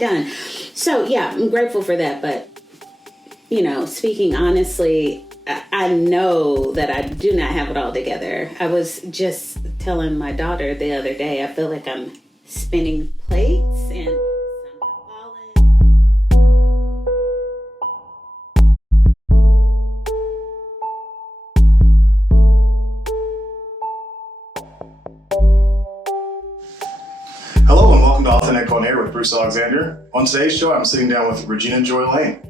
that done. So yeah, I'm grateful for that. But, speaking honestly, I know that I do not have it all together. I was just telling my daughter the other day, I feel like I'm spinning plates and some have fallen. Hello and welcome to Authentic On Air with Bruce Alexander. On today's show, I'm sitting down with Regina Joy Lane.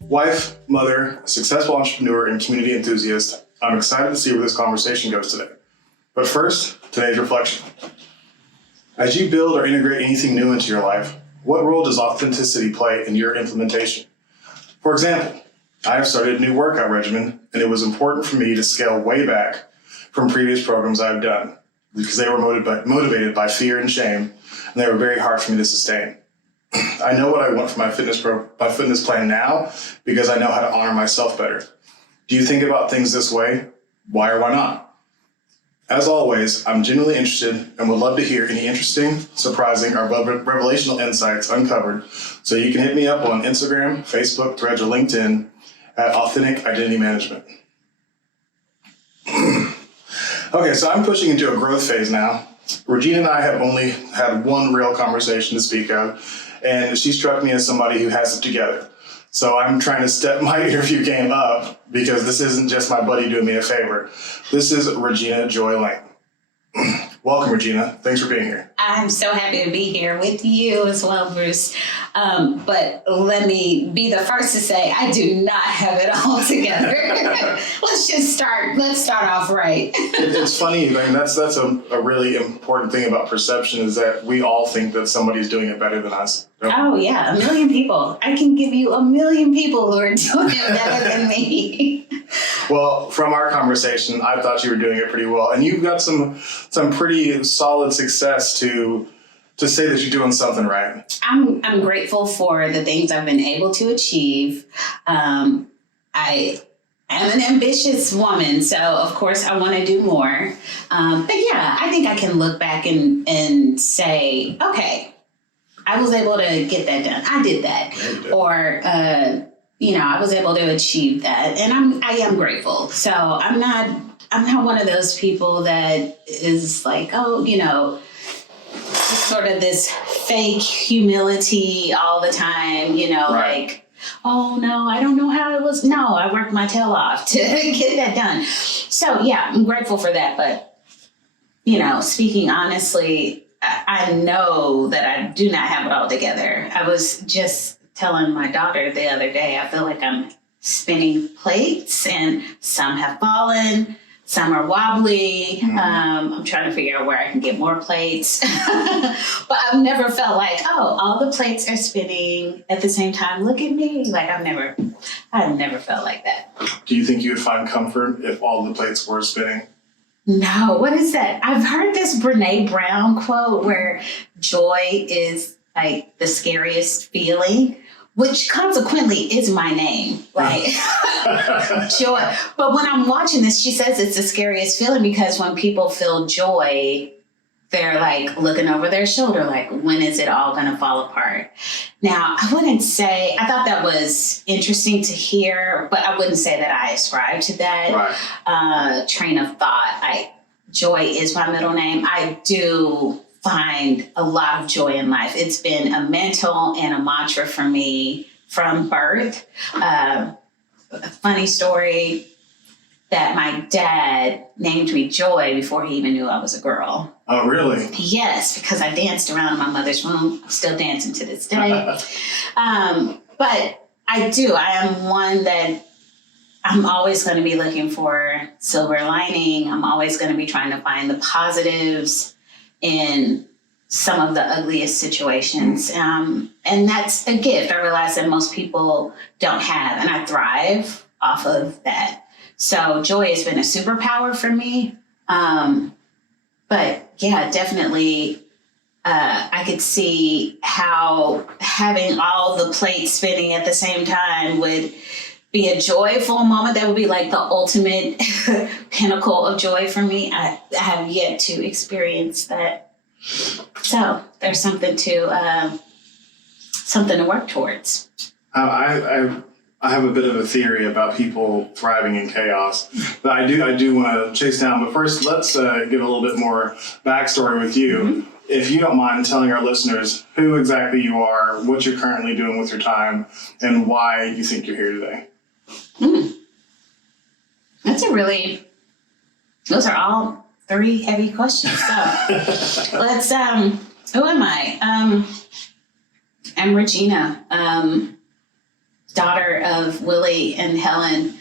Wife, mother, successful entrepreneur, and community enthusiast. I'm excited to see where this conversation goes today. But first, today's reflection. As you build or integrate anything new into your life, what role does authenticity play in your implementation? For example, I have started a new workout regimen, and it was important for me to scale way back from previous programs I've done because they were motivated by fear and shame, and they were very hard for me to sustain. I know what I want for my fitness plan now because I know how to honor myself better. Do you think about things this way? Why or why not? As always, I'm genuinely interested and would love to hear any interesting, surprising, or revelational insights uncovered. So you can hit me up on Instagram, Facebook, Threads, or LinkedIn at Authentic Identity Management. Okay, so I'm pushing into a growth phase now. Regina and I have only had one real conversation to speak of, and she struck me as somebody who has it together. So I'm trying to step my interview game up because this isn't just my buddy doing me a favor. This is Regina Joy Lane. Welcome, Regina. Thanks for being here. I'm so happy to be here with you as well, Bruce. But let me be the first to say I do not have it all together. Let's start off right. It's funny. I mean, that's a really important thing about perception is that we all think that somebody's doing it better than us. Oh, yeah. 1 million people. I can give you 1 million people who are doing it better than me. Well, from our conversation, I thought you were doing it pretty well. And you've got some pretty solid success to say that you're doing something right. I'm grateful for the things I've been able to achieve. I am an ambitious woman, so of course I want to do more. But yeah, I think I can look back and say, okay, I was able to get that done. I did that. Or, I was able to achieve that. And I am grateful. So I'm not one of those people that is like, sort of this fake humility all the time, right. Like, oh no, I don't know how it was. No, I worked my tail off to get that done. So yeah, I'm grateful for that. But, speaking honestly, I know that I do not have it all together. I was just telling my daughter the other day, I feel like I'm spinning plates and some have fallen, some are wobbly. I'm trying to figure out where I can get more plates. But I've never felt like, oh, all the plates are spinning at the same time. Look at me. Like I've never felt like that. Do you think you would find comfort if all the plates were spinning? No, what is that? I've heard this Brene Brown quote where joy is like the scariest feeling, which consequently is my name, right? Joy. But when I'm watching this, she says it's the scariest feeling because when people feel joy, they're like looking over their shoulder, like, when is it all going to fall apart? Now, I thought that was interesting to hear, but I wouldn't say that I ascribe to that train of thought. Joy is my middle name. I do find a lot of joy in life. It's been a mental and a mantra for me from birth. A funny story that my dad named me Joy before he even knew I was a girl. Oh, really? Yes, because I danced around in my mother's room. I'm still dancing to this day. But I am one that I'm always going to be looking for silver lining. I'm always going to be trying to find the positives in some of the ugliest situations. And that's a gift I realize that most people don't have. And I thrive off of that. So joy has been a superpower for me. But yeah, definitely, I could see how having all the plates spinning at the same time would be a joyful moment. That would be like the ultimate pinnacle of joy for me. I have yet to experience that. So there's something to something to work towards. I have a bit of a theory about people thriving in chaos that I do want to chase down. But first, let's get a little bit more backstory with you. Mm-hmm. If you don't mind telling our listeners who exactly you are, what you're currently doing with your time, and why you think you're here today. Those are all three heavy questions. So let's, who am I? I'm Regina, daughter of Willie and Helen.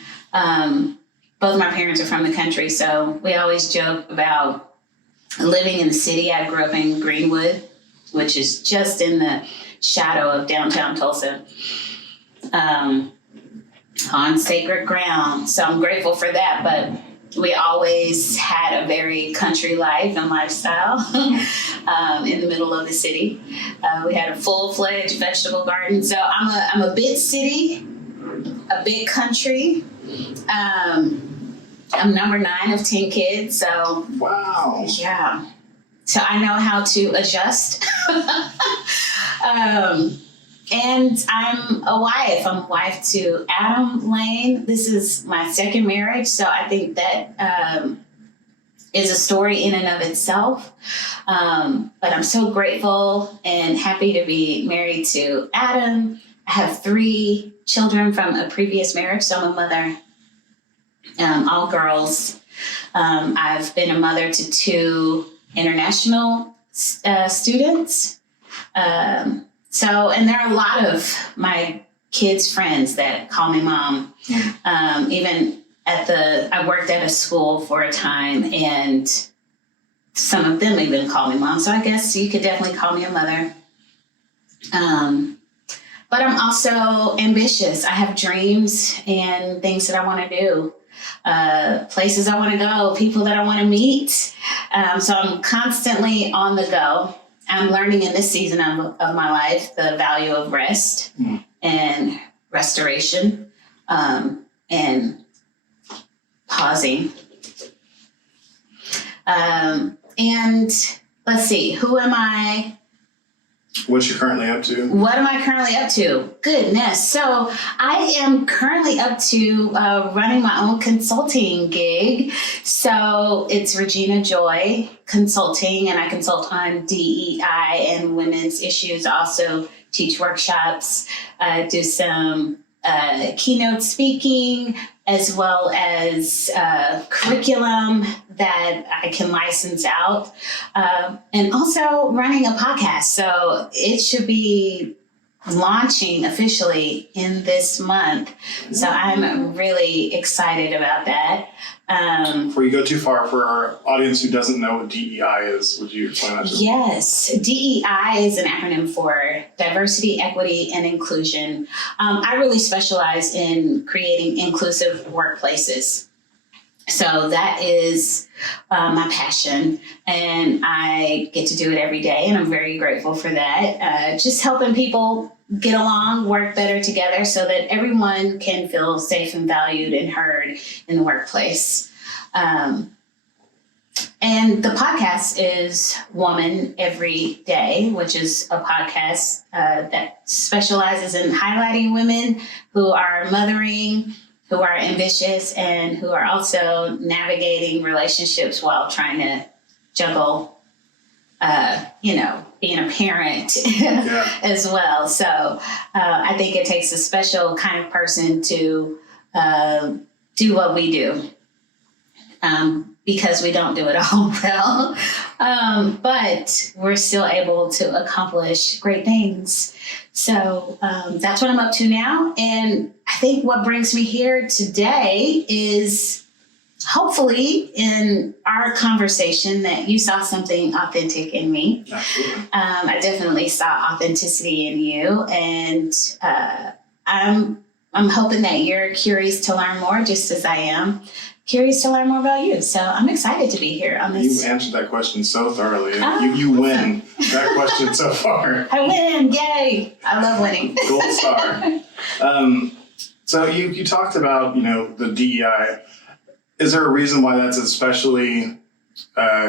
Both my parents are from the country, so we always joke about living in the city. I grew up in Greenwood, which is just in the shadow of downtown Tulsa, on sacred ground. So I'm grateful for that, but we always had a very country life and lifestyle in the middle of the city. We had a full-fledged vegetable garden. So I'm a bit city, a bit country. I'm number 9 of 10 kids. So wow. Yeah. So I know how to adjust. And I'm a wife. I'm wife to Adam Lane. This is my second marriage, so I think that is a story in and of itself. But I'm so grateful and happy to be married to Adam. I have 3 children from a previous marriage, so I'm a mother, all girls. I've been a mother to 2 international students. And there are a lot of my kids' friends that call me mom. Even I worked at a school for a time, and some of them even call me mom. So I guess you could definitely call me a mother. But I'm also ambitious. I have dreams and things that I want to do, places I want to go, people that I want to meet. So I'm constantly on the go. I'm learning in this season of my life the value of rest and restoration and pausing. And let's see, who am I? What you currently up to? What am I currently up to? Goodness. So I am currently up to running my own consulting gig. So it's Regina Joy Consulting, and I consult on DEI and women's issues. I also teach workshops, do some keynote speaking, as well as curriculum that I can license out, and also running a podcast. So it should be launching officially in this month. So I'm really excited about that. Before you go too far, for our audience who doesn't know what DEI is, would you explain that to them? Yes, DEI is an acronym for diversity, equity, and inclusion. I really specialize in creating inclusive workplaces. So that is my passion, and I get to do it every day, and I'm very grateful for that. Just helping people get along, work better together so that everyone can feel safe and valued and heard in the workplace. And the podcast is Woman Every Day, which is a podcast that specializes in highlighting women who are mothering, who are ambitious, and who are also navigating relationships while trying to juggle, being a parent as well. So I think it takes a special kind of person to do what we do, because we don't do it all well, but we're still able to accomplish great things. So that's what I'm up to now. And I think what brings me here today is hopefully in our conversation that you saw something authentic in me. I definitely saw authenticity in you. And I'm hoping that you're curious to learn more, just as I am curious to learn more about you. So I'm excited to be here on this. You answered that question so thoroughly. You win that question so far. I win. Yay. I love winning. Gold star. So you talked about, the DEI. Is there a reason why that's especially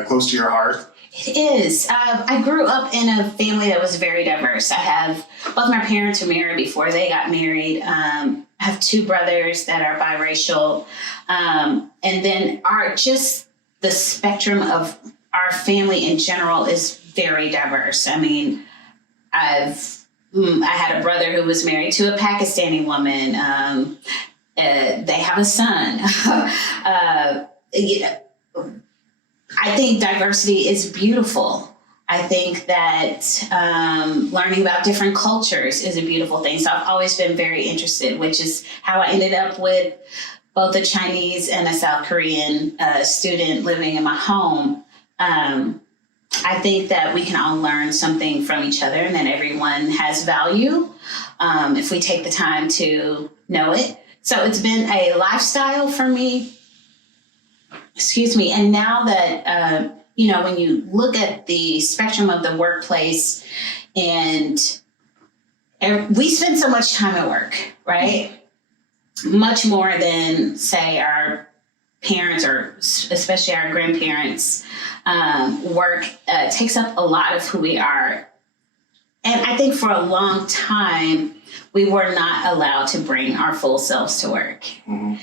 close to your heart? It is. I grew up in a family that was very diverse. I have both my parents were married before they got married. I have two brothers that are biracial. And then the spectrum of our family in general is very diverse. I mean, I had a brother who was married to a Pakistani woman. They have a son. I think diversity is beautiful. I think that learning about different cultures is a beautiful thing. So I've always been very interested, which is how I ended up with both a Chinese and a South Korean student living in my home. I think that we can all learn something from each other and that everyone has value if we take the time to know it. So it's been a lifestyle for me. Excuse me. And now that, when you look at the spectrum of the workplace and we spend so much time at work, right? Much more than, say, our parents or especially our grandparents. Work takes up a lot of who we are. And I think for a long time, we were not allowed to bring our full selves to work. Mm-hmm.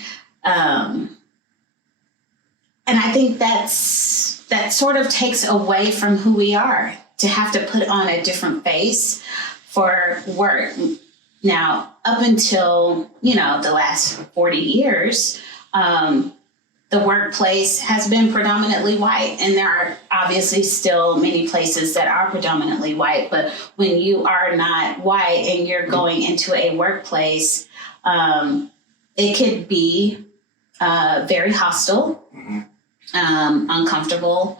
And I think that sort of takes away from who we are to have to put on a different face for work. Now, up until, the last 40 years, the workplace has been predominantly white, and there are obviously still many places that are predominantly white. But when you are not white and you're going into a workplace, it could be very hostile, uncomfortable.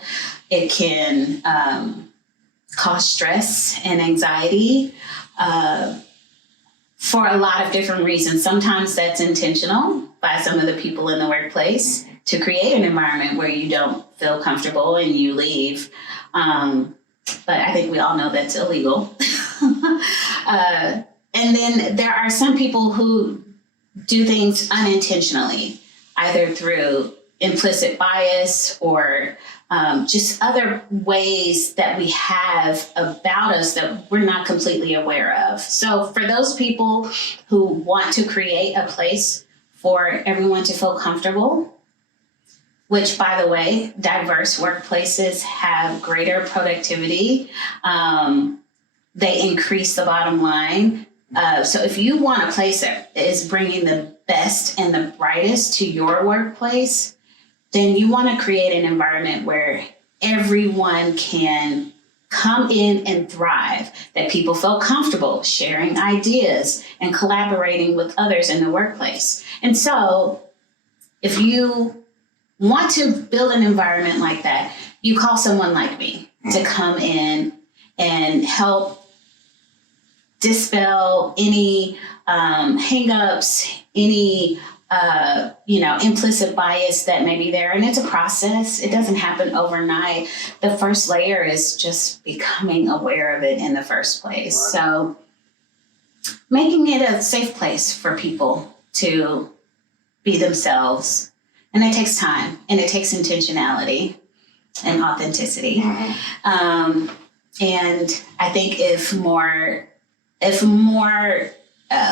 It can cause stress and anxiety for a lot of different reasons. Sometimes that's intentional by some of the people in the workplace to create an environment where you don't feel comfortable and you leave. But I think we all know that's illegal. And then there are some people who do things unintentionally, either through implicit bias or just other ways that we have about us that we're not completely aware of. So for those people who want to create a place for everyone to feel comfortable, which, by the way, diverse workplaces have greater productivity. They increase the bottom line. So if you want a place that is bringing the best and the brightest to your workplace, then you want to create an environment where everyone can come in and thrive, that people feel comfortable sharing ideas and collaborating with others in the workplace. And so if you want to build an environment like that, you call someone like me to come in and help dispel any hang-ups, any implicit bias that may be there. And it's a process. It doesn't happen overnight. The first layer is just becoming aware of it in the first place. Right. So making it a safe place for people to be themselves. And it takes time, and it takes intentionality and authenticity. Mm-hmm. And I think if more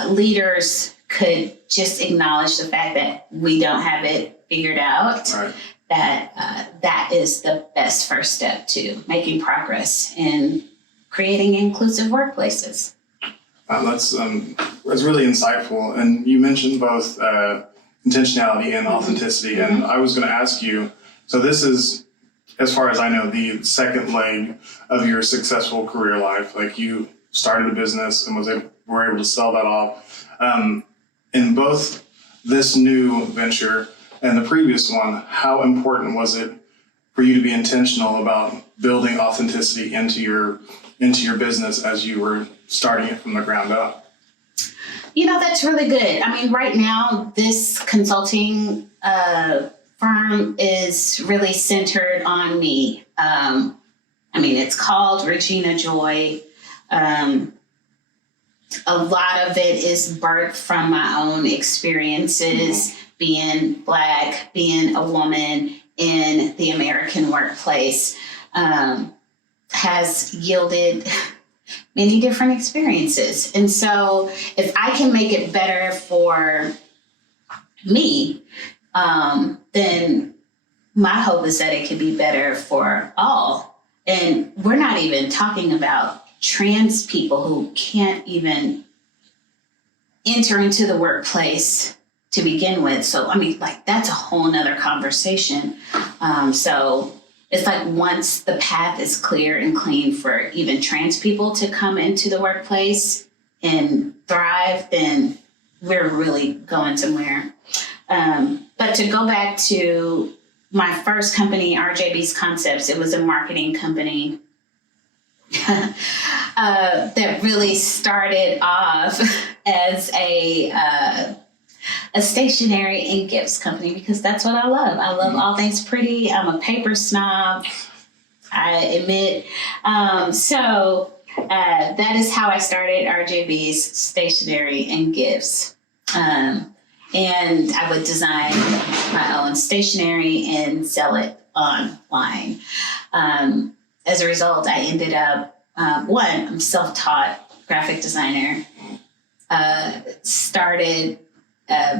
leaders could just acknowledge the fact that we don't have it figured out, right, that is the best first step to making progress in creating inclusive workplaces. That's really insightful. And you mentioned both intentionality and authenticity. Mm-hmm. And I was going to ask you, so this is, as far as I know, the second leg of your successful career life. Like, you started a business and were able to sell that off. In both this new venture and the previous one, how important was it for you to be intentional about building authenticity into your business as you were starting it from the ground up? That's really good. I mean, right now, this consulting firm is really centered on me. It's called Regina Joy. A lot of it is birthed from my own experiences, being Black, being a woman in the American workplace. has yielded many different experiences. And so if I can make it better for me, then my hope is that it could be better for all. And we're not even talking about trans people who can't even enter into the workplace to begin with. So, I mean, like, that's a whole nother conversation. So it's like once the path is clear and clean for even trans people to come into the workplace and thrive, then we're really going somewhere. But to go back to my first company, RJB's Concepts, it was a marketing company that really started off as a stationery and gifts company, because that's what I love. I love all things pretty. I'm a paper snob, I admit. So that is how I started RJB's Stationery and Gifts. And I would design my own stationery and sell it online. As a result, I ended up, I'm self-taught graphic designer, started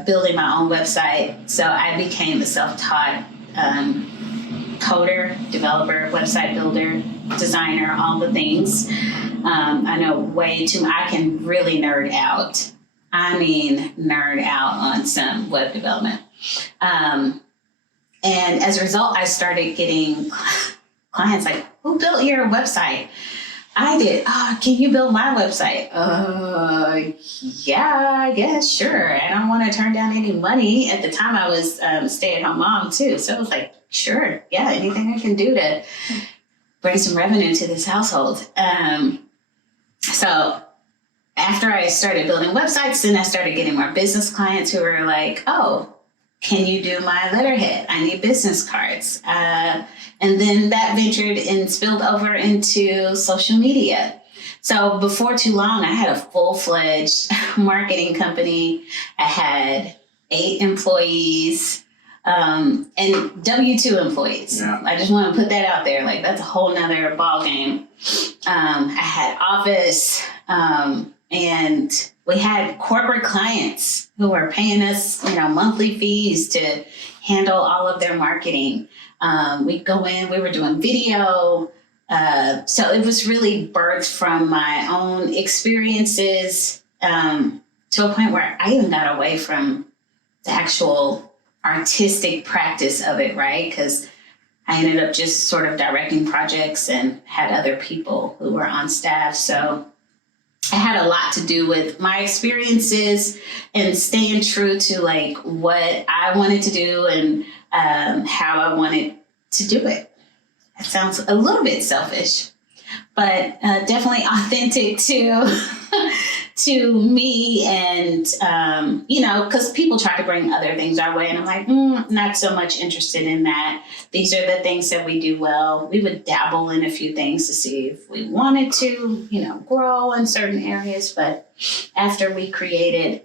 building my own website. So I became a self-taught coder, developer, website builder, designer, all the things. I know way too much. I can really nerd out. I mean, nerd out on some web development. And as a result, I started getting clients like, who built your website? I did. Oh, can you build my website? Yeah, I guess, sure. I don't want to turn down any money. At the time, I was a stay-at-home mom, too. So I was like, sure, yeah, anything I can do to bring some revenue to this household. So after I started building websites, then I started getting more business clients who were like, oh, can you do my letterhead? I need business cards. And then that ventured and spilled over into social media. So before too long, I had a full-fledged marketing company. I had 8 employees and W-2 employees. Yeah. I just want to put that out there. Like, that's a whole nother ball game. I had office and we had corporate clients who were paying us, monthly fees to handle all of their marketing. We'd go in, we were doing video. So it was really birthed from my own experiences to a point where I even got away from the actual artistic practice of it, right? Because I ended up just sort of directing projects and had other people who were on staff. So I had a lot to do with my experiences and staying true to like what I wanted to do and how I wanted to do it. It sounds a little bit selfish, but definitely authentic to me. And, because people try to bring other things our way. And I'm like, not so much interested in that. These are the things that we do well. We would dabble in a few things to see if we wanted to, grow in certain areas. But after we created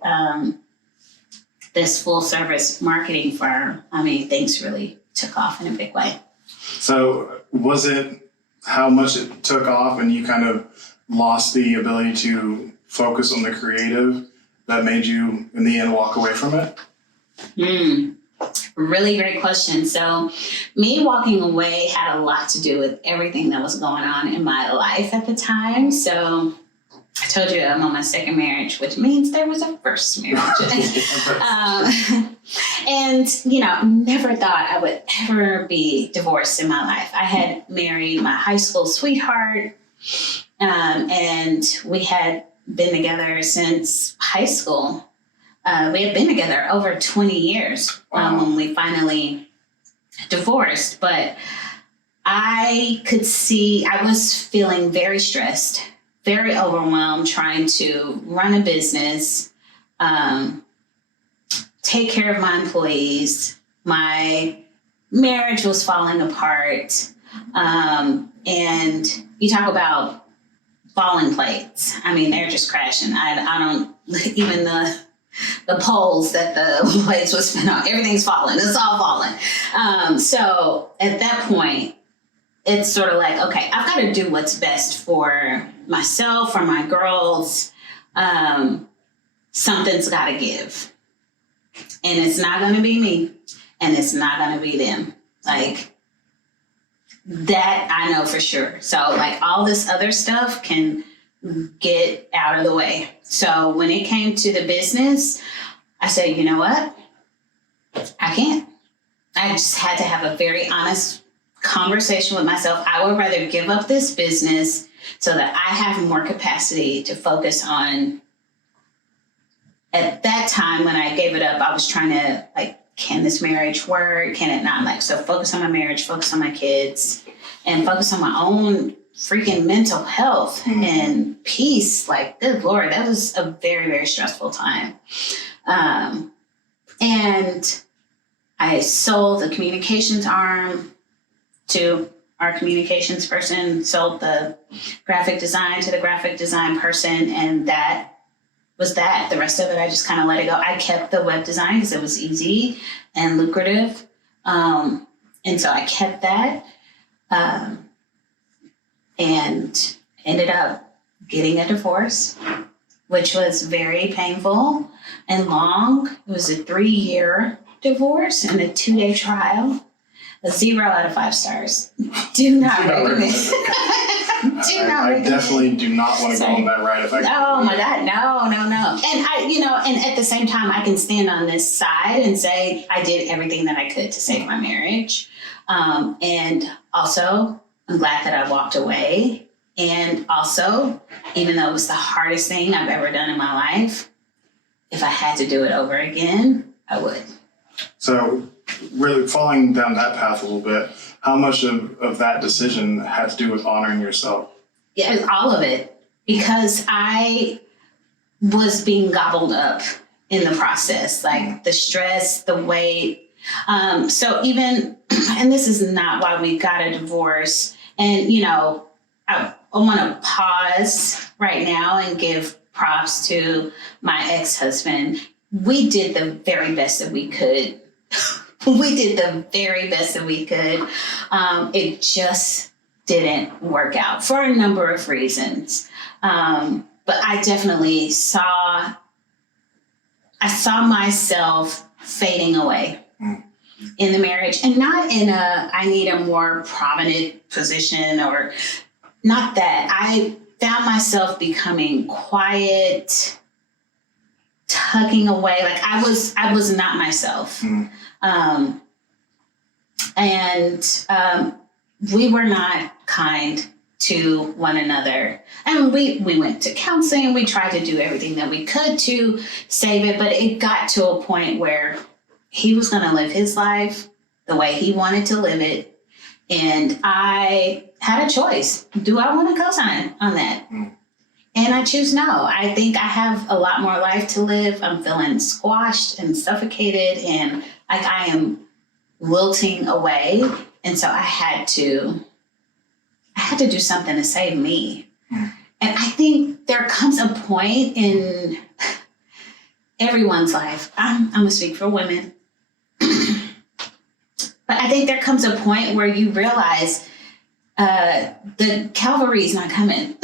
this full service marketing firm, things really took off in a big way. So was it how much it took off and you kind of lost the ability to focus on the creative that made you, in the end, walk away from it? Really great question. So me walking away had a lot to do with everything that was going on in my life at the time. So I told you I'm on my second marriage, which means there was a first marriage. And, never thought I would ever be divorced in my life. I had married my high school sweetheart, and we had been together since high school. We had been together over 20 years when we finally divorced. But I could see I was feeling very stressed, very overwhelmed, trying to run a business, take care of my employees. My marriage was falling apart. And you talk about falling plates. They're just crashing. I don't, even the poles that the plates was spin on, everything's falling. It's all falling. So at that point, it's sort of like, okay, I've got to do what's best for myself, for my girls. Something's got to give. And it's not going to be me. And it's not going to be them. Like, that I know for sure. So, like, all this other stuff can get out of the way. So when it came to the business, I said, you know what? I can't. I just had to have a very honest conversation with myself. I would rather give up this business so that I have more capacity to focus on. At that time, when I gave it up, I was trying to, like, can this marriage work? Can it not? Like, so focus on my marriage, focus on my kids, and focus on my own freaking mental health and peace. Like, good Lord, that was a very, very stressful time. And I sold the communications arm to our communications person, sold the graphic design to the graphic design person, and that was that. The rest of it, I just kind of let it go. I kept the web design because it was easy and lucrative. And so I kept that and ended up getting a divorce, which was very painful and long. It was a 3-year divorce and a 2-day trial. A 0 out of 5 stars. Do not recommend. I definitely do not want to go on that ride if I can. Oh my God, no. And at the same time, I can stand on this side and say I did everything that I could to save my marriage. And also, I'm glad that I walked away. And also, even though it was the hardest thing I've ever done in my life, if I had to do it over again, I would. So, really following down that path a little bit, how much of that decision had to do with honoring yourself? Yeah, all of it. Because I was being gobbled up in the process, like the stress, the weight. So even, and this is not why we got a divorce. And, I want to pause right now and give props to my ex-husband. We did the very best that we could. It just didn't work out for a number of reasons. But I definitely saw myself fading away in the marriage, and not in I need a more prominent position, or not that. I found myself becoming quiet, tucking away. Like I was not myself. We were not kind to one another. And we went to counseling. We tried to do everything that we could to save it, but it got to a point where he was going to live his life the way he wanted to live it. And I had a choice. Do I want to co-sign on that? And I choose no. I think I have a lot more life to live. I'm feeling squashed and suffocated, and like I am wilting away. And so I had to do something to save me. And I think there comes a point in everyone's life. I'm going to speak for women. But I think there comes a point where you realize the cavalry's not coming.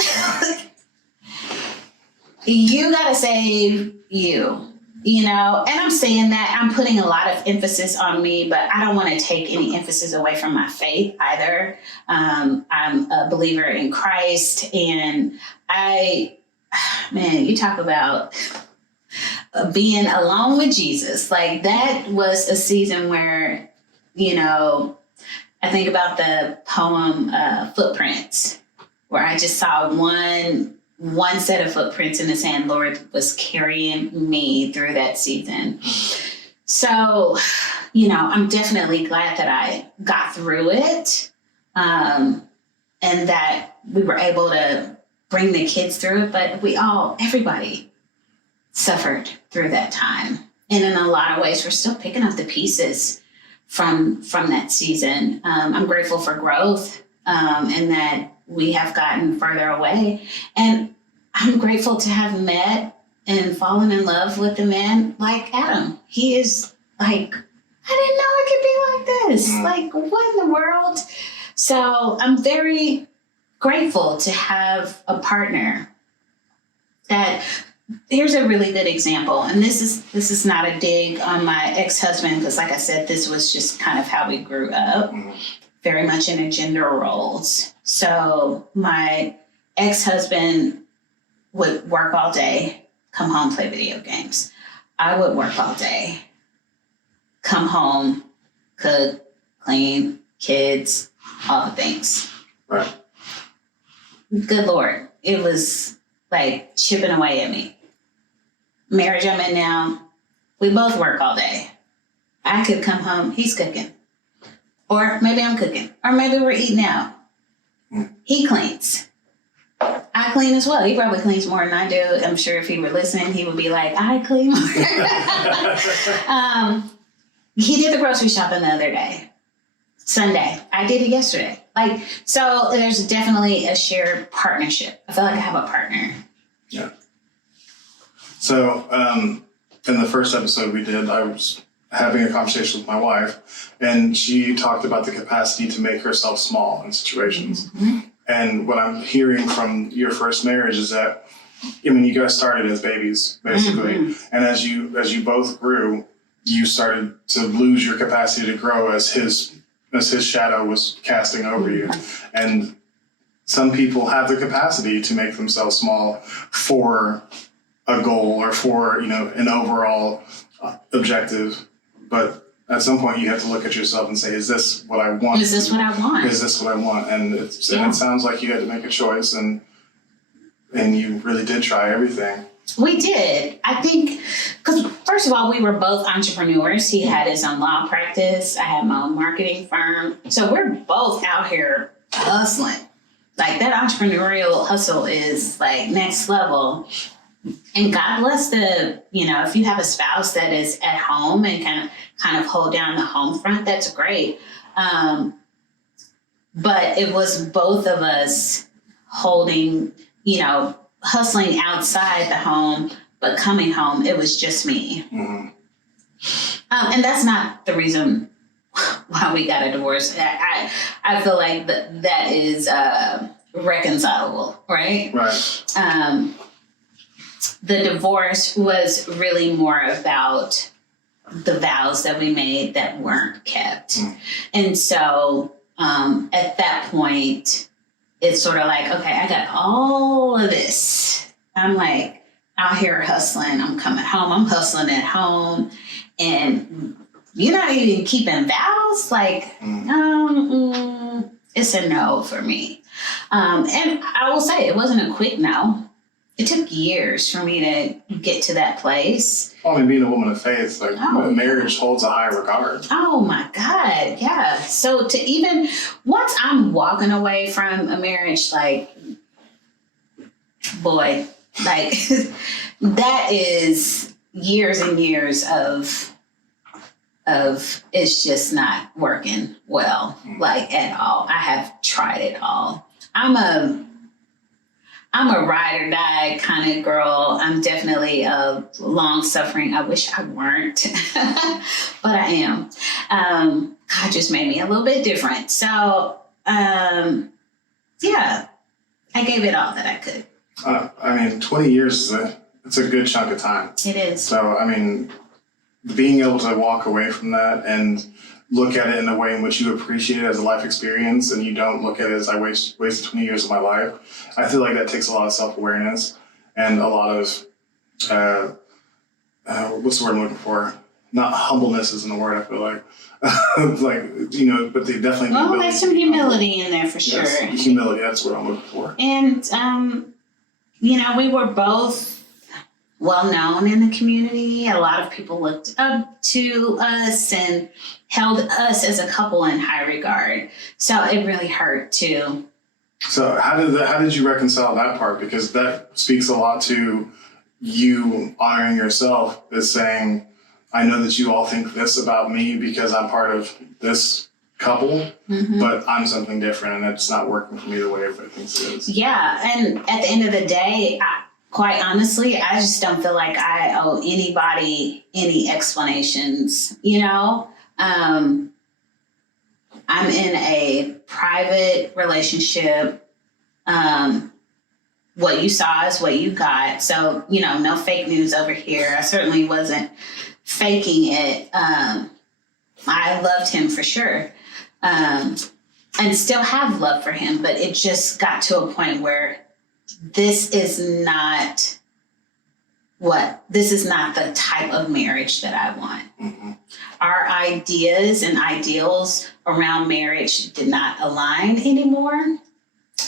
You got to save you, and I'm saying that I'm putting a lot of emphasis on me, but I don't want to take any emphasis away from my faith either. I'm a believer in Christ, and you talk about being alone with Jesus. Like that was a season where, I think about the poem Footprints, where I just saw one set of footprints in the sand. Lord was carrying me through that season. So, I'm definitely glad that I got through it, and that we were able to bring the kids through it. But everybody suffered through that time. And in a lot of ways, we're still picking up the pieces from that season. I'm grateful for growth, and that we have gotten further away. And I'm grateful to have met and fallen in love with a man like Adam. He is like, I didn't know it could be like this. Like, what in the world? So I'm very grateful to have a partner that, here's a really good example. And this is not a dig on my ex-husband, because like I said, this was just kind of how we grew up, very much in a gender roles. So my ex-husband would work all day, come home, play video games. I would work all day, come home, cook, clean, kids, all the things. Right. Good Lord. It was like chipping away at me. Marriage I'm in now, we both work all day. I could come home, he's cooking. Or maybe I'm cooking. Or maybe we're eating out. He cleans. I clean as well. He probably cleans more than I do. I'm sure if he were listening, he would be like, I clean more. He did the grocery shopping the other day. Sunday. I did it yesterday. Like, so there's definitely a shared partnership. I feel like I have a partner. Yeah. So in the first episode we did, I was having a conversation with my wife, and she talked about the capacity to make herself small in situations. And what I'm hearing from your first marriage is that, I mean, you guys started as babies, basically. And as you both grew, you started to lose your capacity to grow as his shadow was casting over you. And some people have the capacity to make themselves small for a goal or for, an overall objective. But at some point you have to look at yourself and say, is this what I want? Is this what I want? Is this what I want? And it sounds like you had to make a choice, and you really did try everything. We did. I think, because first of all, we were both entrepreneurs. He had his own law practice. I had my own marketing firm. So we're both out here hustling. Like, that entrepreneurial hustle is like next level. And God bless if you have a spouse that is at home and can kind of hold down the home front, that's great. But it was both of us holding, hustling outside the home, but coming home, it was just me. And that's not the reason why we got a divorce. I feel like that is reconcilable, right? Right. The divorce was really more about the vows that we made that weren't kept. And so at that point, it's sort of like, okay, I got all of this. I'm like out here hustling. I'm coming home. I'm hustling at home. And you're not even keeping vows? Like, it's a no for me. And I will say, it wasn't a quick no. It took years for me to get to that place. Being a woman of faith, marriage holds a high regard. Oh my God, yeah. So to even, once I'm walking away from a marriage, like, boy, like, that is years and years of it's just not working well, like, at all. I have tried it all. I'm a ride or die kind of girl. I'm definitely a long suffering. I wish I weren't, but I am. God just made me a little bit different. So, yeah, I gave it all that I could. 20 years it's a good chunk of time. It is. So, being able to walk away from that and look at it in a way in which you appreciate it as a life experience, and you don't look at it as I wasted 20 years of my life. I feel like that takes a lot of self-awareness and a lot of, what's the word I'm looking for? Not humbleness isn't the word, I feel like. But they definitely... Oh, there's some humility in there for sure. Yes, humility, that's what I'm looking for. And, we were both well known in the community. A lot of people looked up to us and held us as a couple in high regard. So it really hurt too. So how did you reconcile that part? Because that speaks a lot to you honoring yourself as saying, I know that you all think this about me because I'm part of this couple, but I'm something different and it's not working for me the way everybody thinks it is. Yeah. And at the end of the day, quite honestly, I just don't feel like I owe anybody any explanations, I'm in a private relationship. What you saw is what you got. So, no fake news over here. I certainly wasn't faking it. I loved him for sure. And still have love for him, but it just got to a point where this is not the type of marriage that I want. Mm-hmm. Our ideas and ideals around marriage did not align anymore.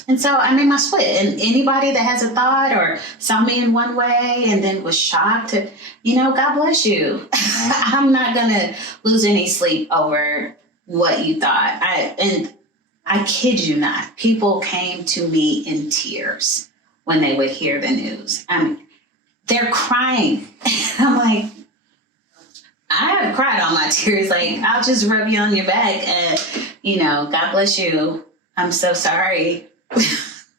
And so I made my split. And anybody that has a thought or saw me in one way and then was shocked, God bless you. I'm not going to lose any sleep over what you thought. I kid you not. People came to me in tears when they would hear the news. They're crying. I'm like, I have cried all my tears. Like, I'll just rub you on your back and, God bless you. I'm so sorry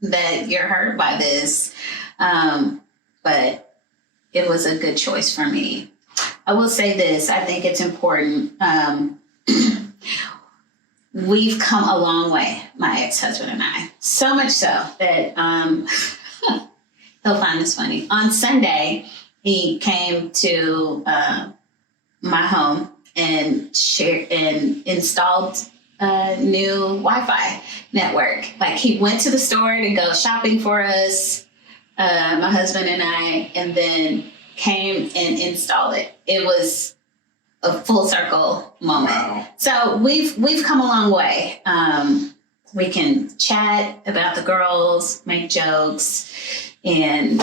that you're hurt by this. But it was a good choice for me. I will say this. I think it's important. We've come a long way, my ex-husband and I. So much so that he'll find this funny. On Sunday, he came to my home and installed a new Wi-Fi network. Like, he went to the store to go shopping for us, my husband and I, and then came and installed it. It was a full circle moment. Wow. So we've come a long way. We can chat about the girls, make jokes, and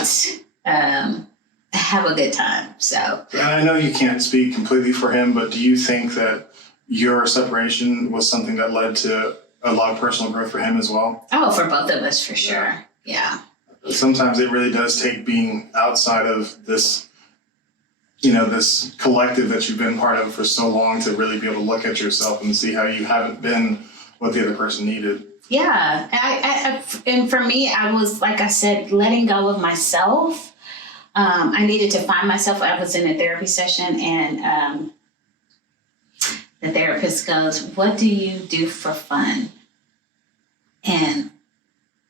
have a good time. So, and I know you can't speak completely for him, but do you think that your separation was something that led to a lot of personal growth for him as well? Oh, for both of us, for sure. Yeah. Sometimes it really does take being outside of this, this collective that you've been part of for so long to really be able to look at yourself and see how you haven't been what the other person needed. Yeah. And for me, I was, like I said, letting go of myself. I needed to find myself. I was in a therapy session, and the therapist goes, "What do you do for fun?" And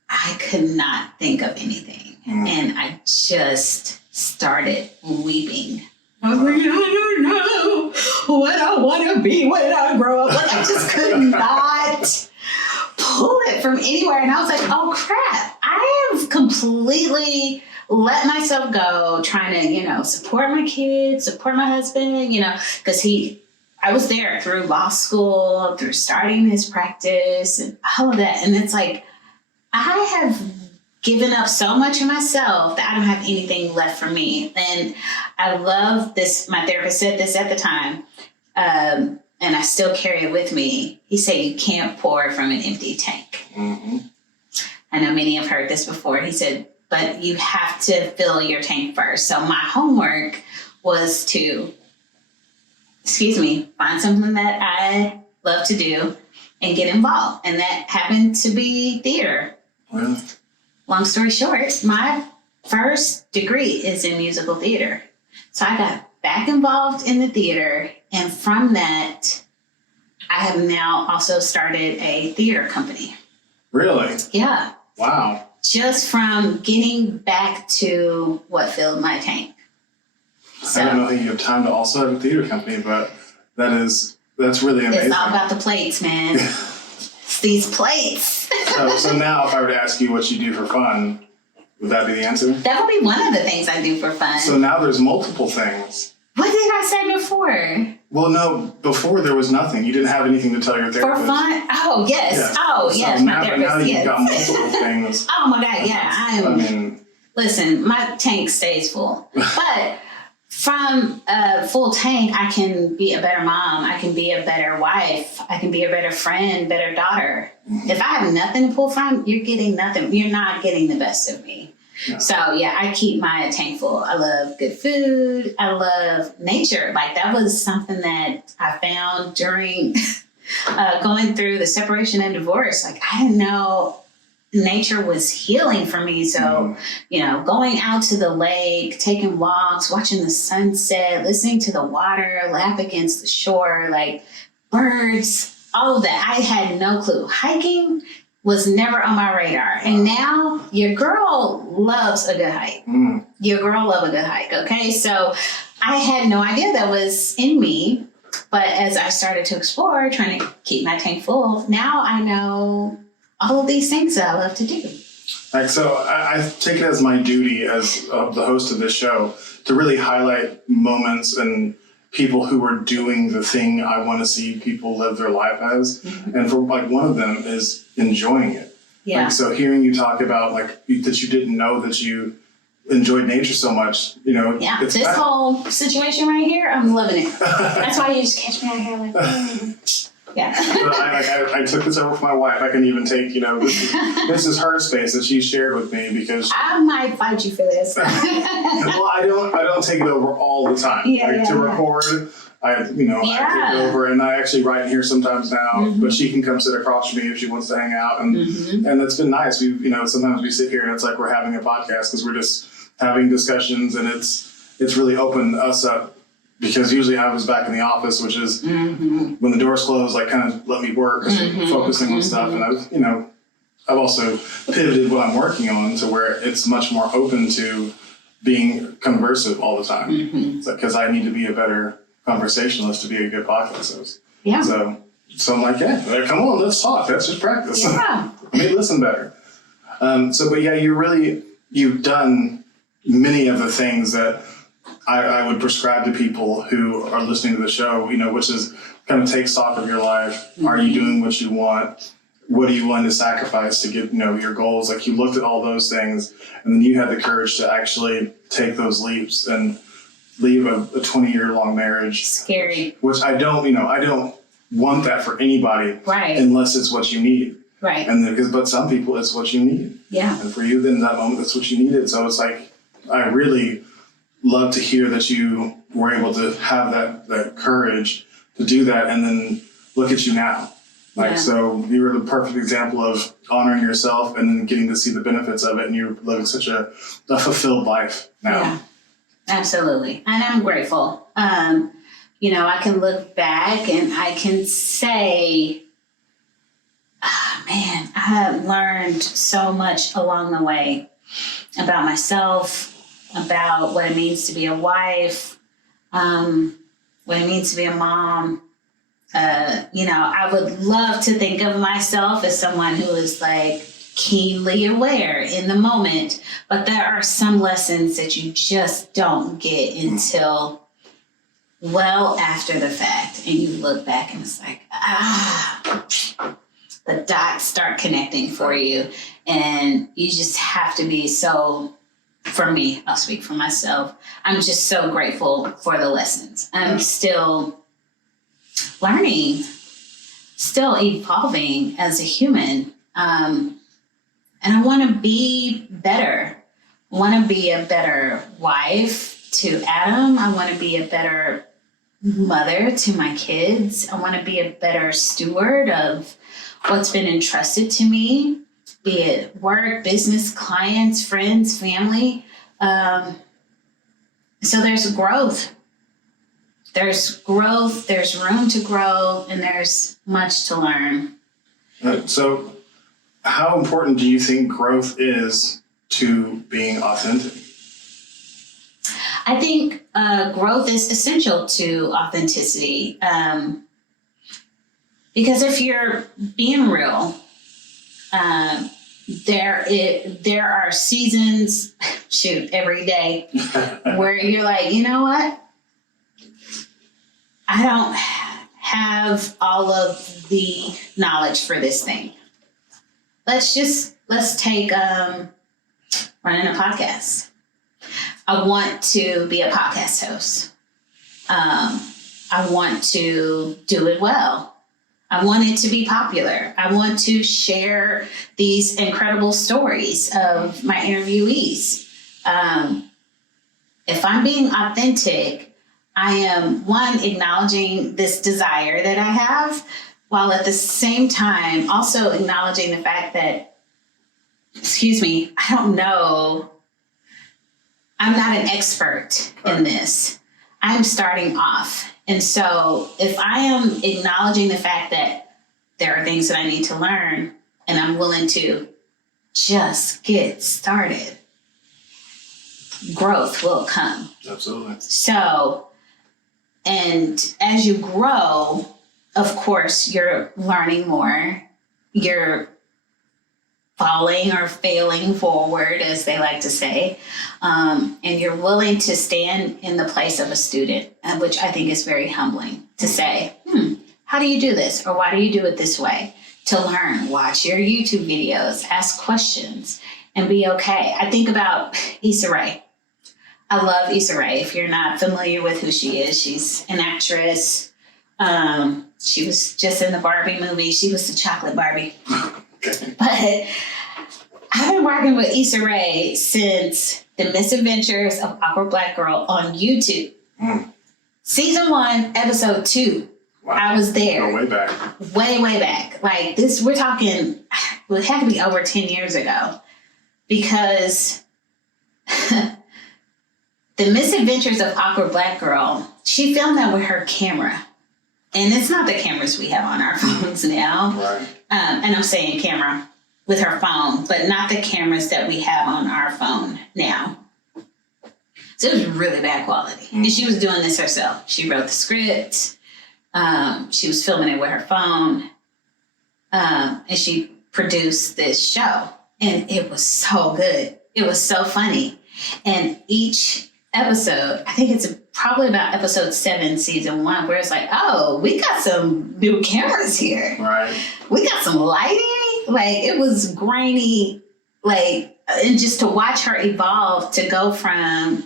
I could not think of anything. And I just started weeping. I was like, I don't know what I want to be when I grow up. Like, I just could not pull it from anywhere. And I was like, oh crap, I have completely let myself go trying to, support my kids, support my husband, because I was there through law school, through starting his practice and all of that. And it's like, I have given up so much of myself that I don't have anything left for me. And I love this. My therapist said this at the time, and I still carry it with me. He said, you can't pour from an empty tank. Mm-hmm. I know many have heard this before. He said, but you have to fill your tank first. So my homework was to, find something that I love to do and get involved. And that happened to be theater. Really? Long story short, my first degree is in musical theater. So I got back involved in the theater. And from that, I have now also started a theater company. Really? Yeah. Wow. Just from getting back to what filled my tank. So, I don't know that you have time to also have a theater company, but that's really amazing. It's all about the plates, man. It's these plates. So now if I were to ask you what you do for fun, would that be the answer? That would be one of the things I do for fun. So now there's multiple things. What did I say before? Well, no, before there was nothing. You didn't have anything to tell your therapist. For fun? Oh, yes. Yeah. Oh, so yes, now, my therapist, now yes. you've got multiple things. Oh, my God, yeah. Listen, my tank stays full. But from a full tank, I can be a better mom. I can be a better wife. I can be a better friend, better daughter. Mm-hmm. If I have nothing to pull from, you're getting nothing. You're not getting the best of me. Yeah. So, yeah, I keep my tank full. I love good food. I love nature. Like, that was something that I found during going through the separation and divorce. Like, I didn't know nature was healing for me. So, going out to the lake, taking walks, watching the sunset, listening to the water lap against the shore, like birds, all of that. I had no clue. Hiking was never on my radar. And now your girl loves a good hike. Your girl loves a good hike. Okay. So I had no idea that was in me. But as I started to explore, trying to keep my tank full, now I know all of these things that I love to do. Like, so I take it as my duty as the host of this show to really highlight moments and people who are doing the thing I want to see people live their life as. And for like one of them is enjoying it. Yeah. Like, so hearing you talk about like that you didn't know that you enjoyed nature so much, you know. Yeah, this whole situation right here, I'm loving it. That's why you just catch me out here like, yeah. I took this over for my wife. I can even take, you know, this is her space that she shared with me because I might fight you for this. well, I don't take it over all the time. Record, I take it over, and I actually write in here sometimes now. But she can come sit across from me if she wants to hang out, and it's been nice. We, sometimes we sit here and it's like we're having a podcast because we're just having discussions, and it's really opened us up. Because usually I was back in the office, which is when the doors close, like kind of let me work, focusing on stuff. And I've also pivoted what I'm working on to where it's much more open to being conversive all the time. Because I need to be a better conversationalist to be a good podcast host. Yeah. So I'm like, yeah, come on, let's talk. Let's just practice. Yeah. Let me listen better. But yeah, you've done many of the things that I would prescribe to people who are listening to the show, which is kind of take stock of your life. Are you doing what you want? What are you willing to sacrifice to get, your goals? Like you looked at all those things and then you had the courage to actually take those leaps and leave a 20-year-long marriage. Scary. Which I don't want that for anybody. Right. Unless it's what you need. Right. But some people it's what you need. Yeah. And for you, then that moment, that's what you needed. So it's like, I really love to hear that you were able to have that courage to do that, and then look at you now. So you were the perfect example of honoring yourself and then getting to see the benefits of it, and you're living such a fulfilled life now. Yeah, absolutely. And I'm grateful. I can look back and I can say, man, I have learned so much along the way about myself, about what it means to be a wife, what it means to be a mom. I would love to think of myself as someone who is like keenly aware in the moment, but there are some lessons that you just don't get until well after the fact. And you look back and it's like, the dots start connecting for you. And you just have to be so, for me, I'll speak for myself, I'm just so grateful for the lessons. I'm still learning, still evolving as a human. And I want to be better. I want to be a better wife to Adam. I want to be a better mother to my kids. I want to be a better steward of what's been entrusted to me, be it work, business, clients, friends, family. So there's growth. There's growth, there's room to grow, and there's much to learn. So how important do you think growth is to being authentic? I think growth is essential to authenticity. Because if you're being real, there are seasons, every day, where you're like, you know what? I don't have all of the knowledge for this thing. Let's take running a podcast. I want to be a podcast host. I want to do it well. I want it to be popular. I want to share these incredible stories of my interviewees. If I'm being authentic, I am, one, acknowledging this desire that I have, while at the same time also acknowledging the fact that, I don't know, I'm not an expert in this. I'm starting off. And so if I am acknowledging the fact that there are things that I need to learn, and I'm willing to just get started, growth will come. Absolutely. So, and as you grow, of course, you're learning more. You're falling or failing forward, as they like to say. And you're willing to stand in the place of a student, which I think is very humbling to say, how do you do this? Or why do you do it this way? To learn, watch your YouTube videos, ask questions, and be okay. I think about Issa Rae. I love Issa Rae. If you're not familiar with who she is, she's an actress. She was just in the Barbie movie. She was the chocolate Barbie. Okay. But I've been working with Issa Rae since The Misadventures of Awkward Black Girl on YouTube. Season 1, episode 2. Wow. I was there. Go way back. Way back. Like this, we're talking, it had to be over 10 years ago. Because The Misadventures of Awkward Black Girl, she filmed that with her camera. And it's not the cameras we have on our phones now. Right. And I'm saying camera with her phone, but not the cameras that we have on our phone now. So it was really bad quality. And she was doing this herself. She wrote the script. She was filming it with her phone. And she produced this show. And it was so good. It was so funny. And each episode, I think it's probably about episode 7, season 1, where it's like, oh, we got some new cameras here. Right. We got some lighting. Like, it was grainy. Like, and just to watch her evolve to go from,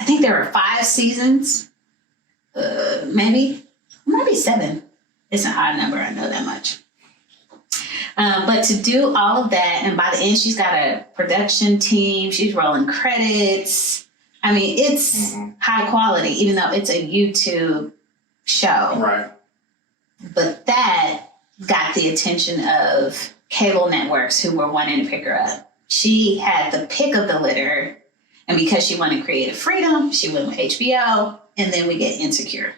I think there were 5 seasons, maybe 7. It's an odd number, I know that much. But to do all of that, and by the end, she's got a production team. She's rolling credits. I mean, it's high quality, even though it's a YouTube show. Right. But that got the attention of cable networks who were wanting to pick her up. She had the pick of the litter, and because she wanted creative freedom, she went with HBO, and then we get Insecure,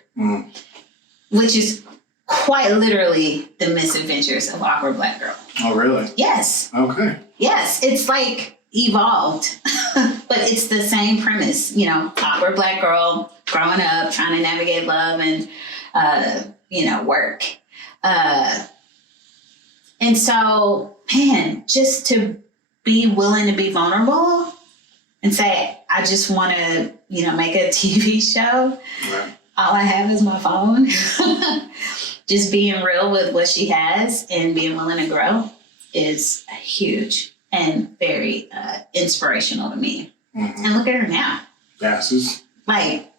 which is quite literally The Misadventures of Awkward Black Girl. Oh, really? Yes. Okay. Yes, it's like evolved, but it's the same premise, you know, awkward black girl growing up, trying to navigate love and, work. And so, man, just to be willing to be vulnerable and say, I just want to, make a TV show. Right. All I have is my phone. Just being real with what she has and being willing to grow is huge and very inspirational to me. And look at her now. Yeah, Susan. Like,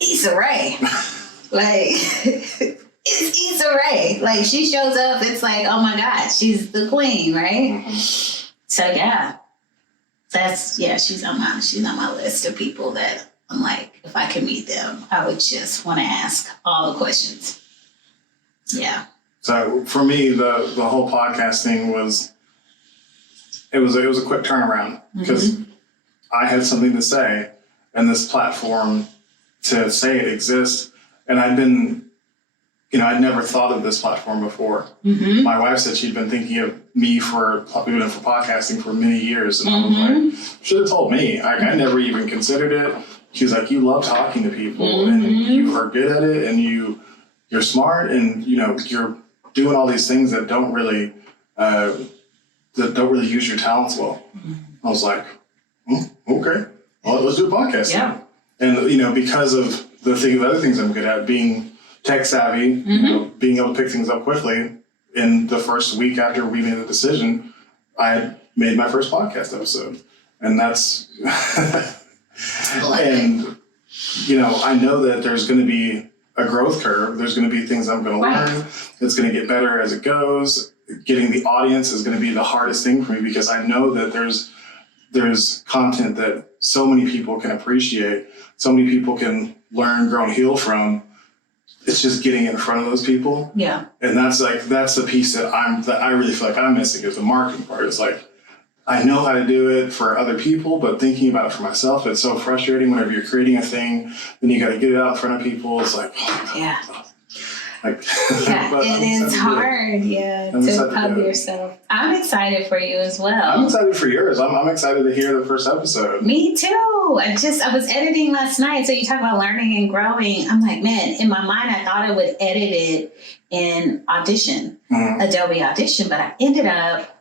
Issa Rae. Like, it's Issa Rae. Like, she shows up, it's like, oh my God, she's the queen, right? So yeah, she's on my list of people that I'm like, if I could meet them, I would just want to ask all the questions. Yeah. So for me, the whole podcast thing was a quick turnaround because I had something to say and this platform to say it exists. And I'd I'd never thought of this platform before. My wife said she'd been thinking of me for podcasting for many years. And I was like, should have told me. I never even considered it. She was like, you love talking to people and you are good at it and you're smart and, you're doing all these things that don't really use your talents well. I was like, okay, well, let's do a podcast. Yeah. And, because of the other things I'm good at, being tech savvy, being able to pick things up quickly, in the first week after we made the decision, I had made my first podcast episode. And that's, and, I know that there's going to be a growth curve. There's going to be things I'm going to learn. It's going to get better as it goes. Getting the audience is going to be the hardest thing for me because I know that there's content that so many people can appreciate, so many people can learn, grow, and heal from. It's just getting in front of those people. Yeah. And that's the piece that I really feel like I'm missing is the marketing part. It's like, I know how to do it for other people, but thinking about it for myself, it's so frustrating whenever you're creating a thing, then you got to get it out in front of people. It's like, oh, yeah. Like, Yeah, but I'm it is excited to do it. hard, I'm to excited to pub do it. yourself. I'm excited for you as well. I'm excited for yours. I'm excited to hear the first episode. Me too. I was editing last night. So you talk about learning and growing. I'm like, man, in my mind, I thought I would edit it in Audition, Adobe Audition, but I ended up,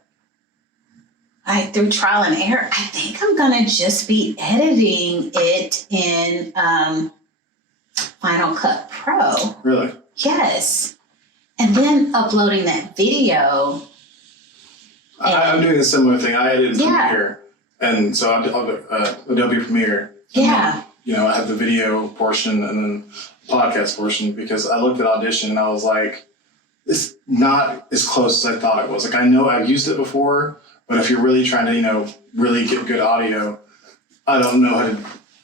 through trial and error, I think I'm going to just be editing it in Final Cut Pro. Really? Yes. And then uploading that video. I'm doing a similar thing. I edited Yeah. Premiere, and so I'll do Adobe Premiere. Yeah. Then, I have the video portion and then the podcast portion, because I looked at Audition and I was like, it's not as close as I thought it was. Like, I know I've used it before, but if you're really trying to, really get good audio, I don't know how to.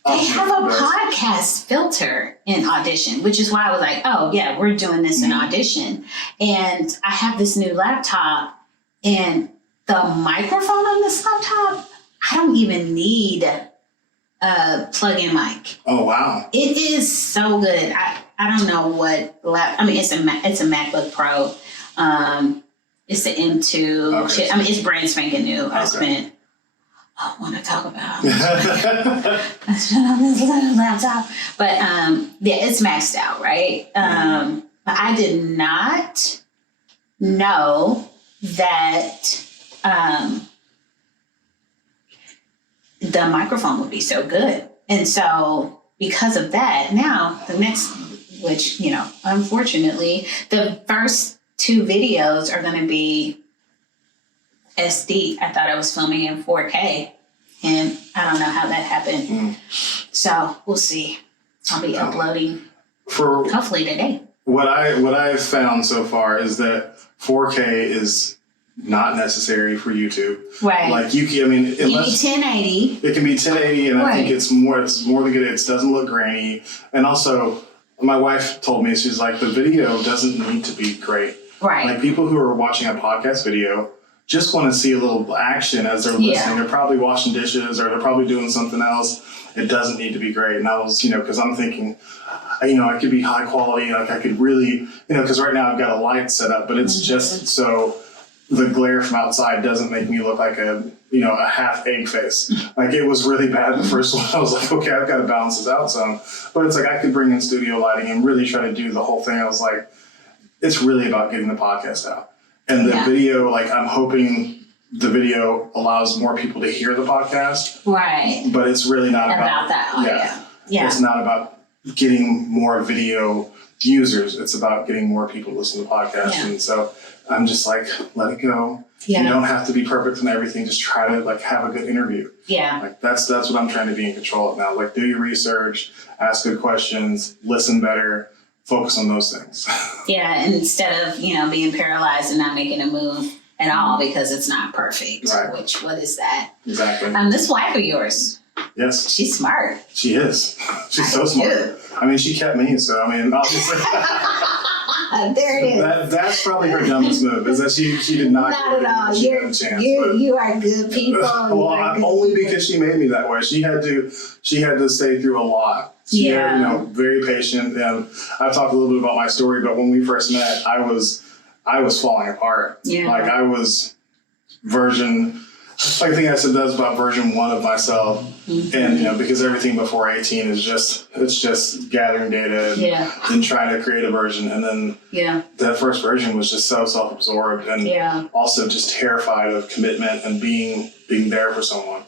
They have a podcast filter in Audition, which is why I was like, oh, yeah, we're doing this in Audition. And I have this new laptop, and the microphone on this laptop, I don't even need a plug-in mic. Oh, wow. It is so good. I don't know what it's a MacBook Pro. It's the M2. Okay. It's brand spanking new. Okay. I want to talk about. I spent on this little laptop, but it's maxed out, right? But I did not know that the microphone would be so good, and so because of that, now the next, which unfortunately, the first 2 videos are going to be SD. I thought I was filming in 4K, and I don't know how that happened. So we'll see. I'll be uploading hopefully today. What I've found so far is that 4K is not necessary for YouTube. Right. Like you need 1080. It can be 1080, and I think it's more than good. It doesn't look grainy, and also my wife told me, she's like, the video doesn't need to be great. Right. Like, people who are watching a podcast video just want to see a little action as they're listening. Yeah. They're probably washing dishes, or they're probably doing something else. It doesn't need to be great. And I was, because I'm thinking, I could be high quality. Like, I could really, because right now I've got a light set up, but it's just so the glare from outside doesn't make me look like a half egg face. Like, it was really bad the first one. I was like, okay, I've got to balance this out some. But it's like, I could bring in studio lighting and really try to do the whole thing. I was like, it's really about getting the podcast out. And the video, I'm hoping the video allows more people to hear the podcast. Right. But it's really not about that. Yeah. It's not about getting more video users. It's about getting more people to listen to the podcast. Yeah. And so I'm just like, let it go. Yeah. You don't have to be perfect in everything. Just try to have a good interview. Yeah. That's what I'm trying to be in control of now. Do your research, ask good questions, listen better, focus on those things. Yeah, and instead of, being paralyzed and not making a move at all because it's not perfect. Right. What is that? Exactly. This wife of yours, Yes. she's smart. She is. She's so smart. She kept me, so obviously. There it is. That's probably her dumbest move, is that she did not. Not at all. She had a chance, You are good people. Only because she made me that way. She had to stay through a lot. She had, very patient. And I've talked a little bit about my story, but when we first met, I was falling apart. Yeah. I was version. I think I said that was about version 1 of myself. Mm-hmm. And, because everything before 18 is just gathering data and trying to create a version. And then that first version was just so self-absorbed and also just terrified of commitment and being there for someone.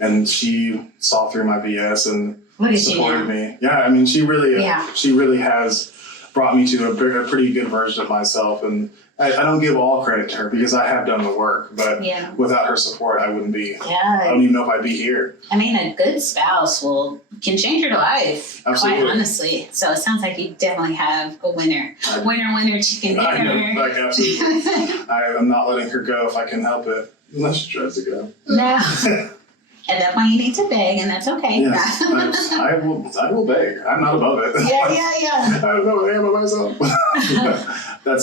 And she saw through my BS and supported me. Yeah. She really has brought me to a pretty good version of myself. And I don't give all credit to her because I have done the work, but without her support, I wouldn't be. Yeah. I don't even know if I'd be here. A good spouse can change your life. Absolutely. Quite honestly. So it sounds like you definitely have a winner. Winner, chicken dinner. I know, absolutely. I'm not letting her go if I can help it, unless she tries to go. No. At that point, you need to beg, and that's okay. Yes, I will beg. I'm not above it. Yeah. I don't know what I am by myself.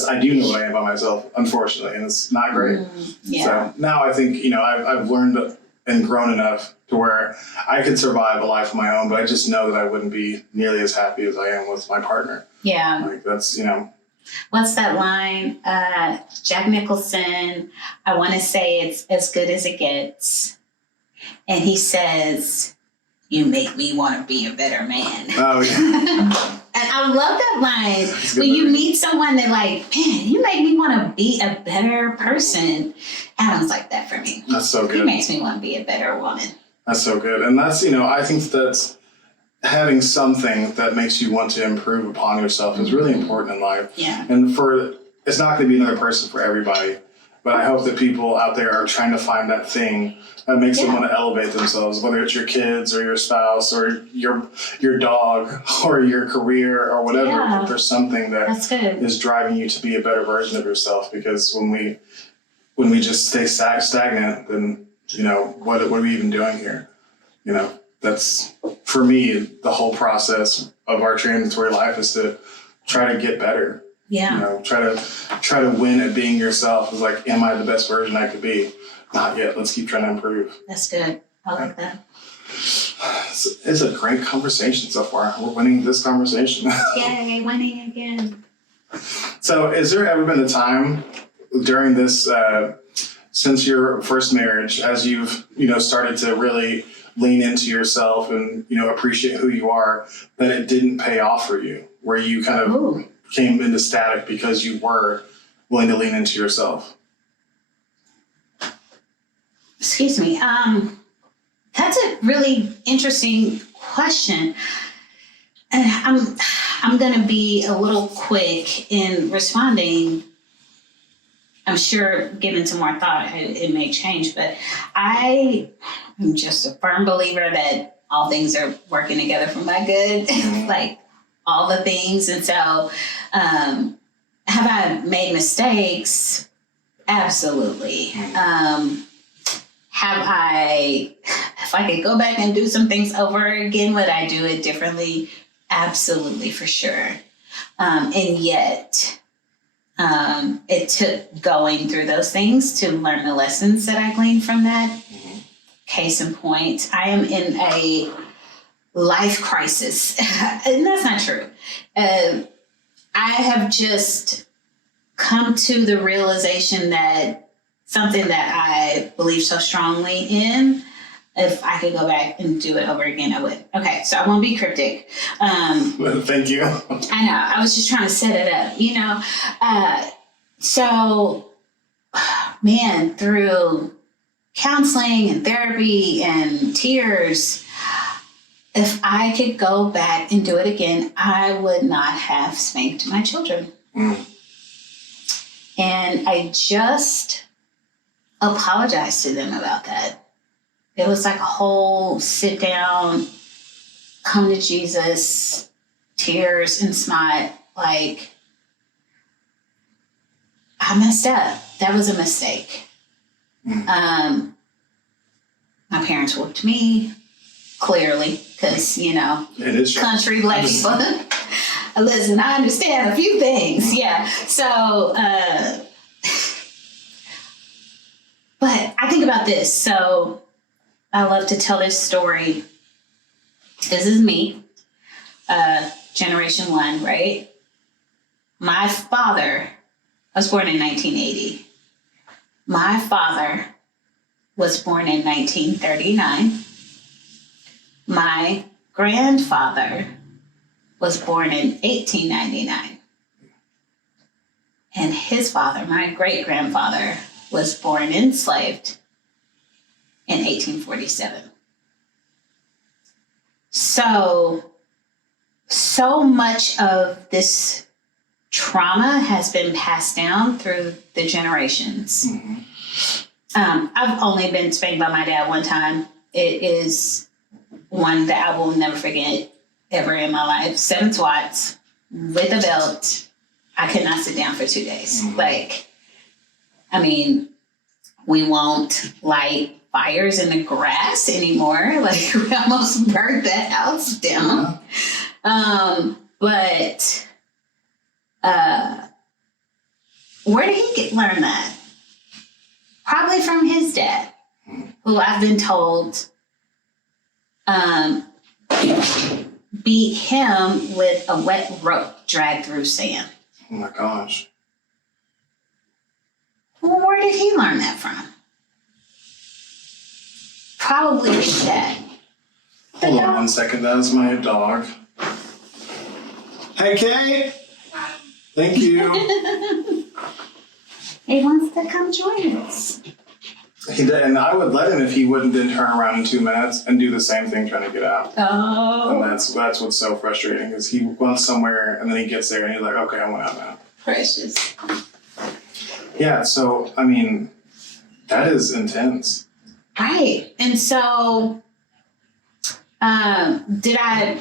I do know what I am by myself, unfortunately, and it's not great. So now I think, I've learned and grown enough to where I could survive a life of my own, but I just know that I wouldn't be nearly as happy as I am with my partner. Yeah. That's, What's that line? Jack Nicholson, I want to say it's as good as it gets. And he says, you make me want to be a better man. Oh, yeah. And I love that line. When you meet someone that like, man, you make me want to be a better person. Adam's like that for me. That's so good. He makes me want to be a better woman. That's so good. And that's, I think that's having something that makes you want to improve upon yourself is really important in life. Yeah. And it's not going to be another person for everybody, but I hope that people out there are trying to find that thing that makes them want to elevate themselves, whether it's your kids or your spouse or your dog or your career or whatever. Yeah. If there's something that That's good. is driving you to be a better version of yourself, because when we just stay stagnant, then what are we even doing here? That's, for me, the whole process of our transitory life is to try to get better. Yeah. Try to win at being yourself. Is like, am I the best version I could be? Not yet. Let's keep trying to improve. That's good. I like that. It's a great conversation so far. We're winning this conversation. Yay, winning again. So, has there ever been a time during this, since your first marriage, as you've started to really lean into yourself and appreciate who you are, that it didn't pay off for you, where you kind of came into static because you were willing to lean into yourself? Excuse me. That's a really interesting question. And I'm going to be a little quick in responding. I'm sure, given some more thought, it may change, but I am just a firm believer that all things are working together for my good, like all the things. And so, have I made mistakes? Absolutely. If I could go back and do some things over again, would I do it differently? Absolutely, for sure. And yet, it took going through those things to learn the lessons that I gleaned from that. Case in point, I am in a life crisis. And that's not true. I have just come to the realization that something that I believe so strongly in, if I could go back and do it over again, I would. Okay, so I won't be cryptic. Thank you. I know. I was just trying to set it up, So, man, through counseling and therapy and tears, if I could go back and do it again, I would not have spanked my children. And I just apologized to them about that. It was like a whole sit down, come to Jesus, tears and snot, like, I messed up. That was a mistake. My parents whooped me, clearly, because, country black people. Listen, I understand a few things. Yeah. So, but I think about this. So I love to tell this story. This is me, generation one, right? My father, I was born in 1980. My father was born in 1939. My grandfather was born in 1899. And his father, my great-grandfather, was born enslaved in 1847. So much of this trauma has been passed down through the generations. I've only been spanked by my dad one time. It is one that I will never forget ever in my life. 7 swats with a belt. I could not sit down for 2 days. We won't light fires in the grass anymore. We almost burnt that house down. But where did he learn that? Probably from his dad, who I've been told beat him with a wet rope dragged through sand. Oh my gosh. Well, where did he learn that from? Probably his dad. Hold on 1 second. That is my dog. Hey, Kate. Thank you. He wants to come join us. He did, and I would let him if he wouldn't then turn around in 2 minutes and do the same thing trying to get out. Oh. And that's what's so frustrating is he wants somewhere and then he gets there and he's like, okay, I want out now. Precious. Yeah, so, I mean, that is intense. Right. And so, did I,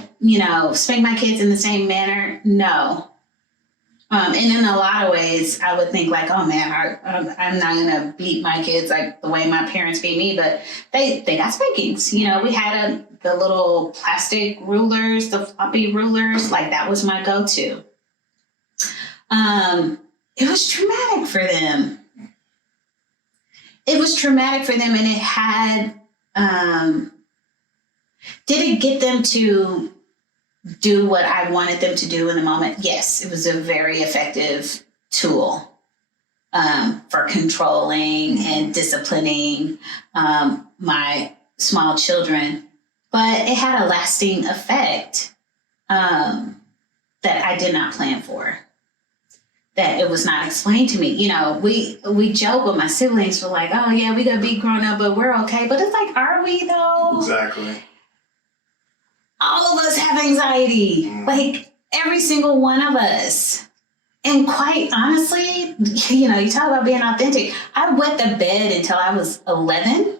spank my kids in the same manner? No. And in a lot of ways, I would think like, oh man, I'm not going to beat my kids like the way my parents beat me, but they got spankings. We had the little plastic rulers, the floppy rulers, like that was my go-to. It was traumatic for them. It was traumatic for them, and it had, did it get them to do what I wanted them to do in the moment? Yes, it was a very effective tool for controlling and disciplining my small children. But it had a lasting effect that I did not plan for, that it was not explained to me. We joke with my siblings. We're like, oh yeah, we gotta be grown up, but we're okay. But it's like, are we though? Exactly. All of us have anxiety, like every single one of us. And quite honestly, you talk about being authentic. I wet the bed until I was 11.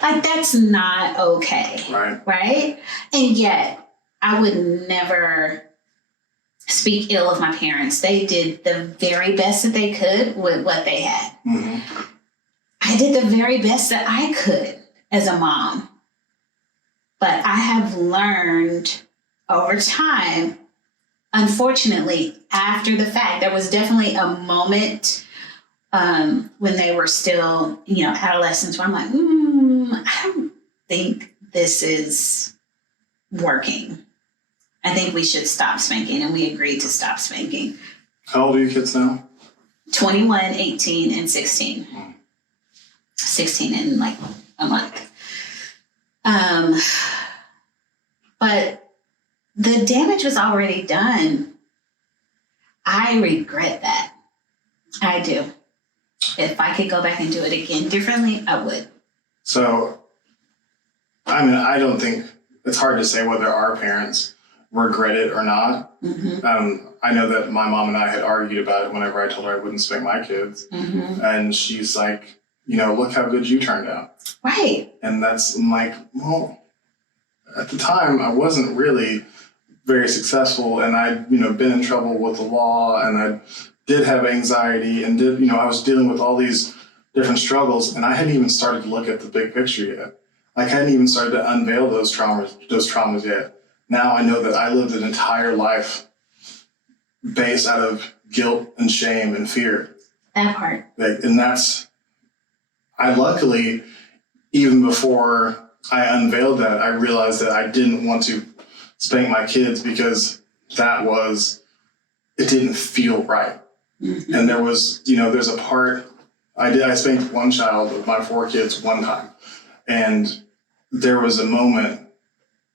Like, that's not okay. Right? And yet, I would never speak ill of my parents. They did the very best that they could with what they had. Mm-hmm. I did the very best that I could as a mom. But I have learned over time, unfortunately, after the fact, there was definitely a moment when they were still, adolescents, where I'm like, I don't think this is working. I think we should stop spanking, and we agreed to stop spanking. How old are your kids now? 21, 18, and 16. 16 in like a month. But the damage was already done. I regret that. I do. If I could go back and do it again differently, I would. So, I mean, I don't think it's hard to say whether our parents regret it or not. Mm-hmm. I know that my mom and I had argued about it whenever I told her I wouldn't spank my kids. Mm-hmm. And she's like, look how good you turned out. Right. And I'm like, well, at the time I wasn't really very successful, and I'd, been in trouble with the law, and I did have anxiety, and I was dealing with all these different struggles, and I hadn't even started to look at the big picture yet. Like, I hadn't even started to unveil those traumas yet. Now I know that I lived an entire life based out of guilt and shame and fear. That part. And I luckily, even before I unveiled that, I realized that I didn't want to spank my kids because it didn't feel right. Mm-hmm. And there was, there's a part, I spanked one child of my 4 kids one time. And there was a moment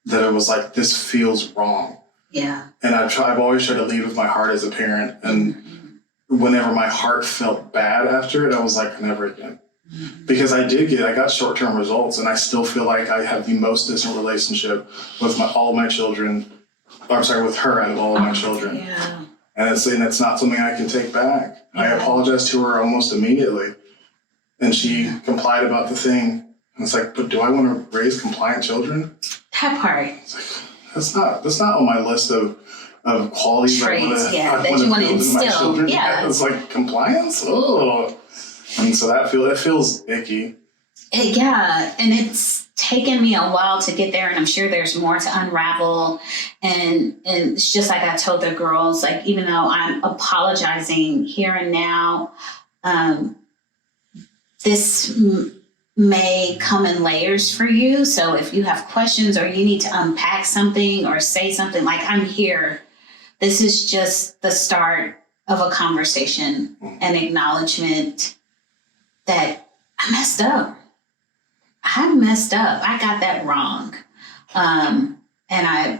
that it was like, this feels wrong. Yeah. And I've always tried to lead with my heart as a parent. And whenever my heart felt bad after it, I was like, never again. Because I got short-term results, and I still feel like I have the most distant relationship with all my children. With her out of all of my children. Yeah. And it's not something I can take back. Yeah. I apologized to her almost immediately, and she complied about the thing. And it's like, but do I want to raise compliant children? That part. It's like, that's not on my list of qualities traits. That you want to instill. Yeah. It's like compliance. Oh. And so that feels icky. Yeah, and it's taken me a while to get there, and I'm sure there's more to unravel. And it's just like I told the girls, like, even though I'm apologizing here and now, this may come in layers for you. So if you have questions or you need to unpack something or say something, like, I'm here. this is just the start of a conversation, an acknowledgement that I messed up. I got that wrong. And I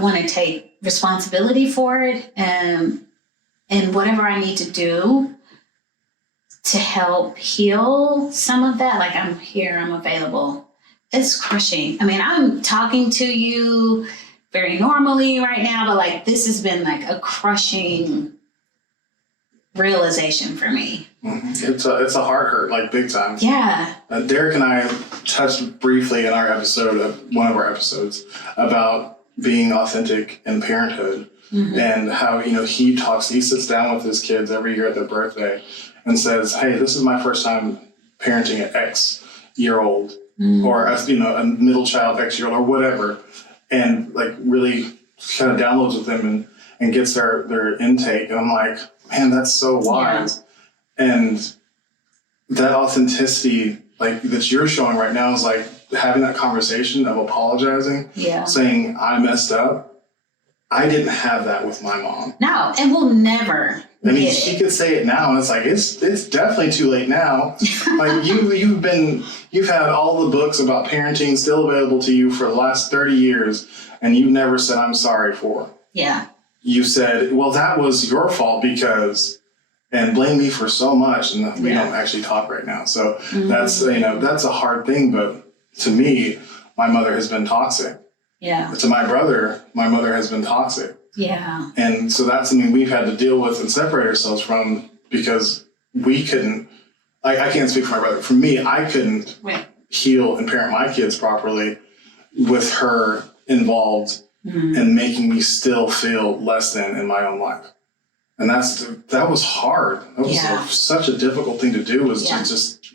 want to take responsibility for it, and whatever I need to do to help heal some of that. Like, I'm here, I'm available. It's crushing. I mean, I'm talking to you very normally right now, but like, this has been like a crushing realization for me. It's a heart hurt, like big time. Yeah. Derek and I touched briefly in our one of our episodes, about being authentic in parenthood, and how, he sits down with his kids every year at their birthday and says, hey, this is my first time parenting an X-year-old, or a middle child X-year-old, or whatever, and like really kind of downloads with them and gets their intake. And I'm like, man, that's so wise. Yeah. And that authenticity, like, that you're showing right now, is like having that conversation of apologizing, saying I messed up. I didn't have that with my mom. No, and we'll never. I mean, she could say it now, and it's like, it's definitely too late now. Like, you've had all the books about parenting still available to you for the last 30 years, and you've never said I'm sorry for. Yeah. You said, well, that was your fault because, and blame me for so much, and we don't actually talk right now. So that's a hard thing, but to me, my mother has been toxic. Yeah. To my brother, my mother has been toxic. Yeah. And so that's something we've had to deal with and separate ourselves from, because we couldn't, I can't speak for my brother. For me, I couldn't heal and parent my kids properly with her involved and making me still feel less than in my own life. And that was hard. That was such a difficult thing to do, was to just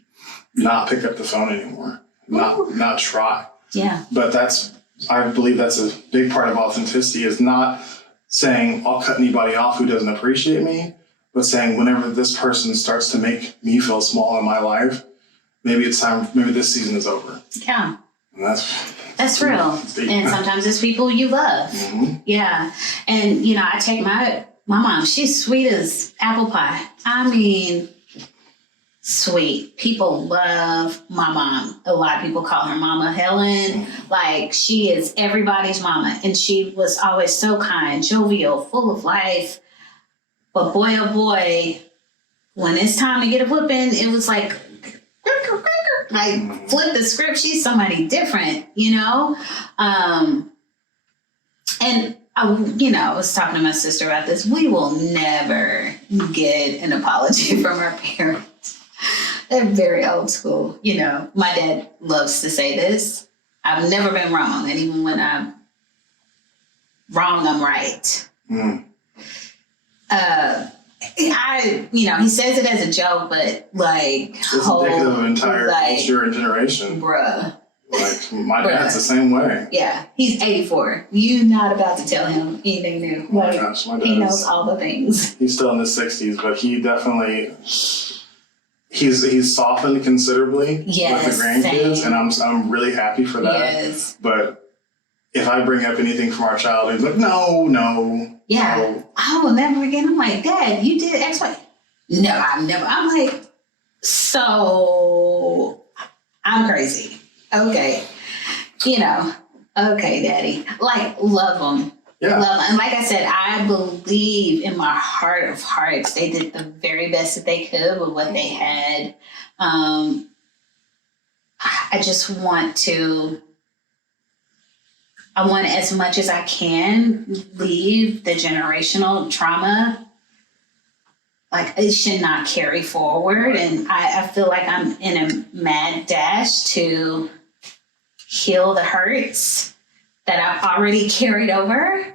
not pick up the phone anymore, not try. Yeah. But I believe that's a big part of authenticity, is not saying I'll cut anybody off who doesn't appreciate me, but saying whenever this person starts to make me feel small in my life, maybe it's time, maybe this season is over. Yeah. And that's real. And sometimes it's people you love. Yeah. And, I take my mom, she's sweet as apple pie. I mean, sweet. People love my mom. A lot of people call her Mama Helen. Like, she is everybody's mama. And she was always so kind, jovial, full of life. But boy, oh boy, when it's time to get a whooping, it was like flip the script. She's somebody different, And I was talking to my sister about this. We will never get an apology from our parents. They're very old school. My dad loves to say this. I've never been wrong. And even when I'm wrong, I'm right. He says it as a joke, but like, it's indicative of an entire culture and generation. Bruh. Like, my dad's the same way. Yeah, he's 84. You're not about to tell him anything new. Oh my gosh, my dad. He knows all the things. He's still in his 60s, but he definitely, he's softened considerably with the grandkids, same. and I'm really happy for that. Yes. But if I bring up anything from our child, he's like, no. Yeah. No. I will never again. I'm like, Dad, you did X, Y. No, I've never. I'm like, so I'm crazy. Okay. Okay, Daddy. Like, love them. Yeah. Love them. And like I said, I believe in my heart of hearts, they did the very best that they could with what they had. I just want as much as I can leave the generational trauma. Like, it should not carry forward. And I feel like I'm in a mad dash to heal the hurts that I've already carried over.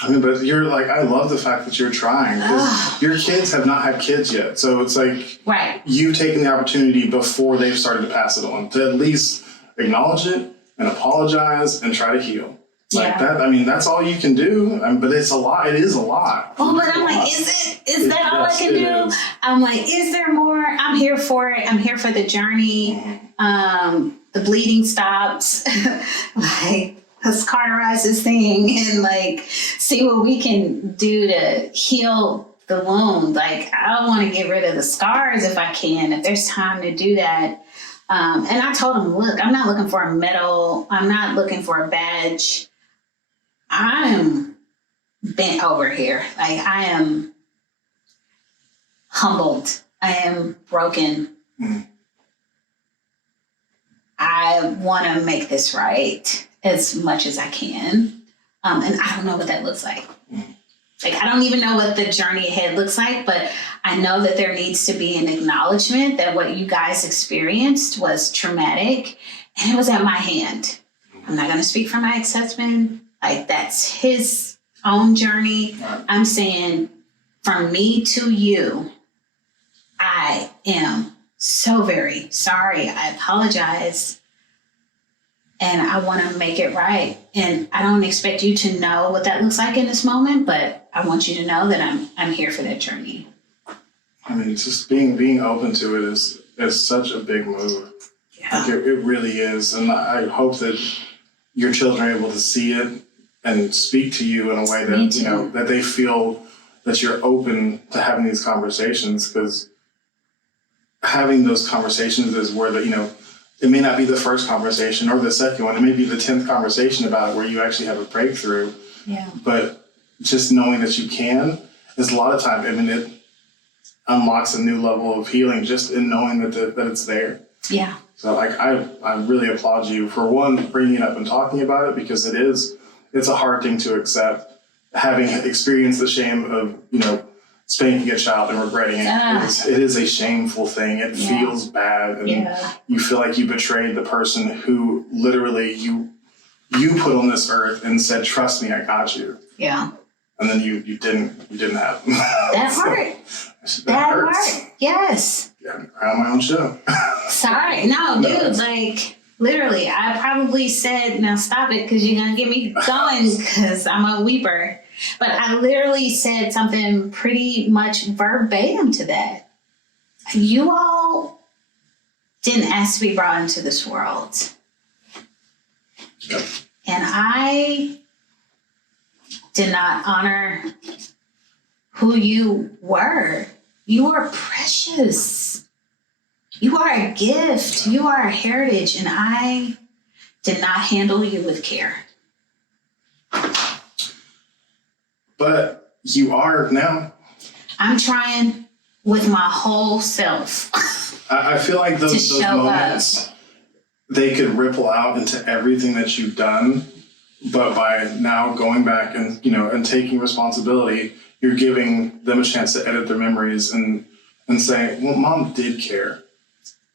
I mean, but you're like, I love the fact that you're trying, because your kids have not had kids yet. So it's like, you've taken the opportunity before they've started to pass it on to at least acknowledge it and apologize and try to heal. Like that, I mean, that's all you can do. But it's a lot. It is a lot. Oh, but I'm like, is that all I can do? I'm like, is there more? I'm here for it. I'm here for the journey. The bleeding stops. Like, let's cauterize this thing and like see what we can do to heal the wound. Like, I want to get rid of the scars if I can, if there's time to do that. And I told him, look, I'm not looking for a medal. I'm not looking for a badge. I am bent over here. Like, I am humbled. I am broken. Mm. I want to make this right as much as I can. And I don't know what that looks like. Mm. Like, I don't even know what the journey ahead looks like, but I know that there needs to be an acknowledgement that what you guys experienced was traumatic and it was at my hand. I'm not going to speak for my ex-husband. Like, that's his own journey. Right. I'm saying, from me to you, I am so very sorry. I apologize. And I want to make it right. And I don't expect you to know what that looks like in this moment, but I want you to know that I'm here for that journey. I mean, just being open to it is such a big move. Yeah. Like it really is. And I hope that your children are able to see it and speak to you in a way that, you know, that they feel that you're open to having these conversations, because having those conversations is where the, you know, it may not be the first conversation or the second one. It may be the 10th conversation about it where you actually have a breakthrough. Yeah. But just knowing that you can is a lot of time. I mean, it unlocks a new level of healing just in knowing that it's there. Yeah. So like, I really applaud you for, one, bringing it up and talking about it, because it's a hard thing to accept. Having experienced the shame of, you know, spanking a child and regretting it. It is a shameful thing. It feels bad. And you feel like you betrayed the person who literally you put on this earth and said, trust me, I got you. Yeah. And then you didn't have them. That hurt. That hurts. Yes. Yeah, I'm crying on my own show. Sorry. No, dude, like, literally, I probably said, now stop it, because you're going to get me going, because I'm a weeper. But I literally said something pretty much verbatim to that. You all didn't ask to be brought into this world. Yep. And I did not honor who you were. You are precious. You are a gift. You are a heritage. And I did not handle you with care. But you are now. I'm trying with my whole self. I feel like those moments, they could ripple out into everything that you've done. But by now going back and, you know, and taking responsibility, you're giving them a chance to edit their memories and say, well, mom did care.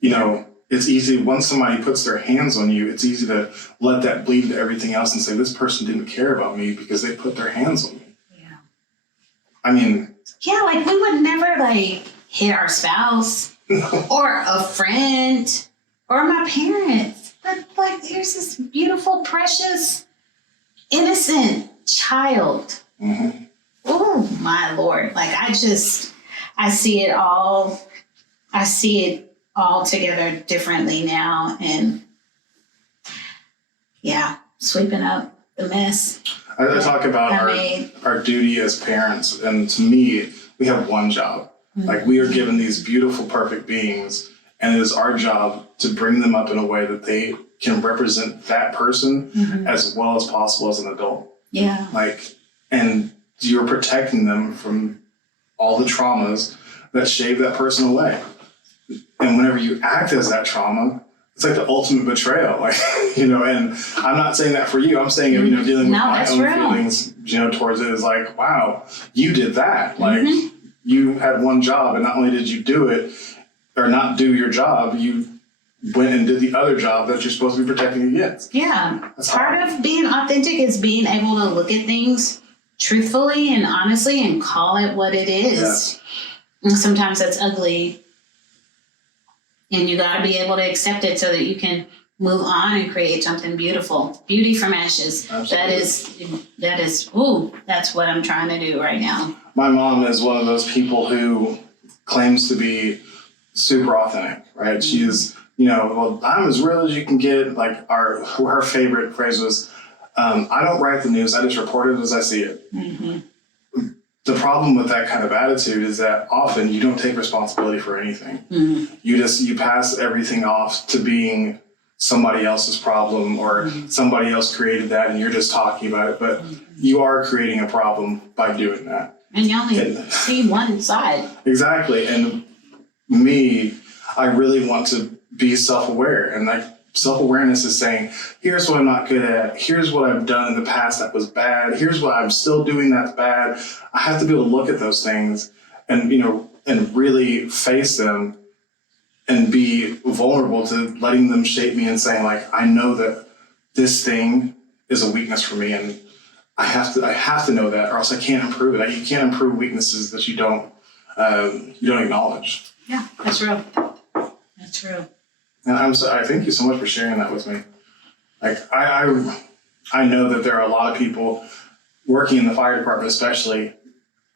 You know, it's easy, once somebody puts their hands on you, it's easy to let that bleed into everything else and say, this person didn't care about me because they put their hands on me. Yeah. I mean. Yeah, like, we would never, like, hit our spouse or a friend or my parents. But, like, there's this beautiful, precious, innocent child. Mm-hmm. Oh, my Lord. Like, I see it all. I see it all together differently now. And yeah, sweeping up the mess. I talk about our duty as parents. And to me, we have one job. Mm-hmm. Like, we are given these beautiful, perfect beings. And it is our job to bring them up in a way that they can represent that person as well as possible as an adult. Yeah. Like, and you're protecting them from all the traumas that shave that person away. And whenever you act as that trauma, it's like the ultimate betrayal. Like, you know, and I'm not saying that for you. I'm saying, you know, dealing with my own feelings, you know, towards it is like, wow, you did that. Like, you had one job, and not only did you do it or not do your job, you went and did the other job that you're supposed to be protecting against. Yeah. Part of being authentic is being able to look at things truthfully and honestly and call it what it is. Yes. And sometimes that's ugly. And you got to be able to accept it so that you can move on and create something beautiful. Beauty from ashes. Absolutely. That is, that's what I'm trying to do right now. My mom is one of those people who claims to be super authentic, right? She's, you know, well, I'm as real as you can get. Like, her favorite phrase was, I don't write the news. I just report it as I see it. Mm-hmm. The problem with that kind of attitude is that often you don't take responsibility for anything. Mm-hmm. You pass everything off to being somebody else's problem, or somebody else created that and you're just talking about it. But you are creating a problem by doing that. And you only see one side. Exactly. And me, I really want to be self-aware. And like, self-awareness is saying, here's what I'm not good at. Here's what I've done in the past that was bad. Here's what I'm still doing that's bad. I have to be able to look at those things and, and really face them and be vulnerable to letting them shape me and saying, like, I know that this thing is a weakness for me, and I have to know that, or else I can't improve it. Like, you can't improve weaknesses that you don't acknowledge. Yeah, that's real. That's real. And I thank you so much for sharing that with me. Like, I know that there are a lot of people working in the fire department, especially.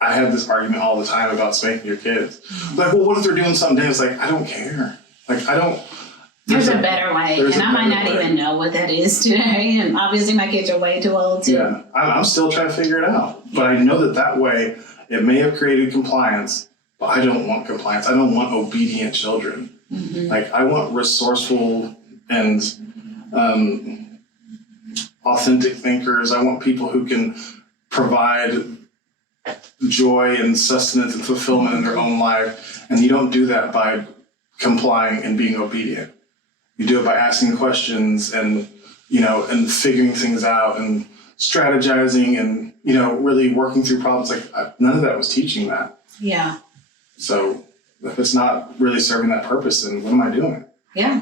I have this argument all the time about spanking your kids. Like, well, what if they're doing something dangerous? Like, I don't care. Like, I don't. There's a better way, and I might not even know what that is today. And obviously, my kids are way too old too. Yeah, I'm still trying to figure it out. But I know that way it may have created compliance, but I don't want compliance. I don't want obedient children. Mm-hmm. Like, I want resourceful and authentic thinkers. I want people who can provide joy and sustenance and fulfillment in their own life. And you don't do that by complying and being obedient. You do it by asking questions and, and figuring things out and strategizing and, really working through problems. Like, none of that was teaching that. Yeah. So if it's not really serving that purpose, then what am I doing? Yeah.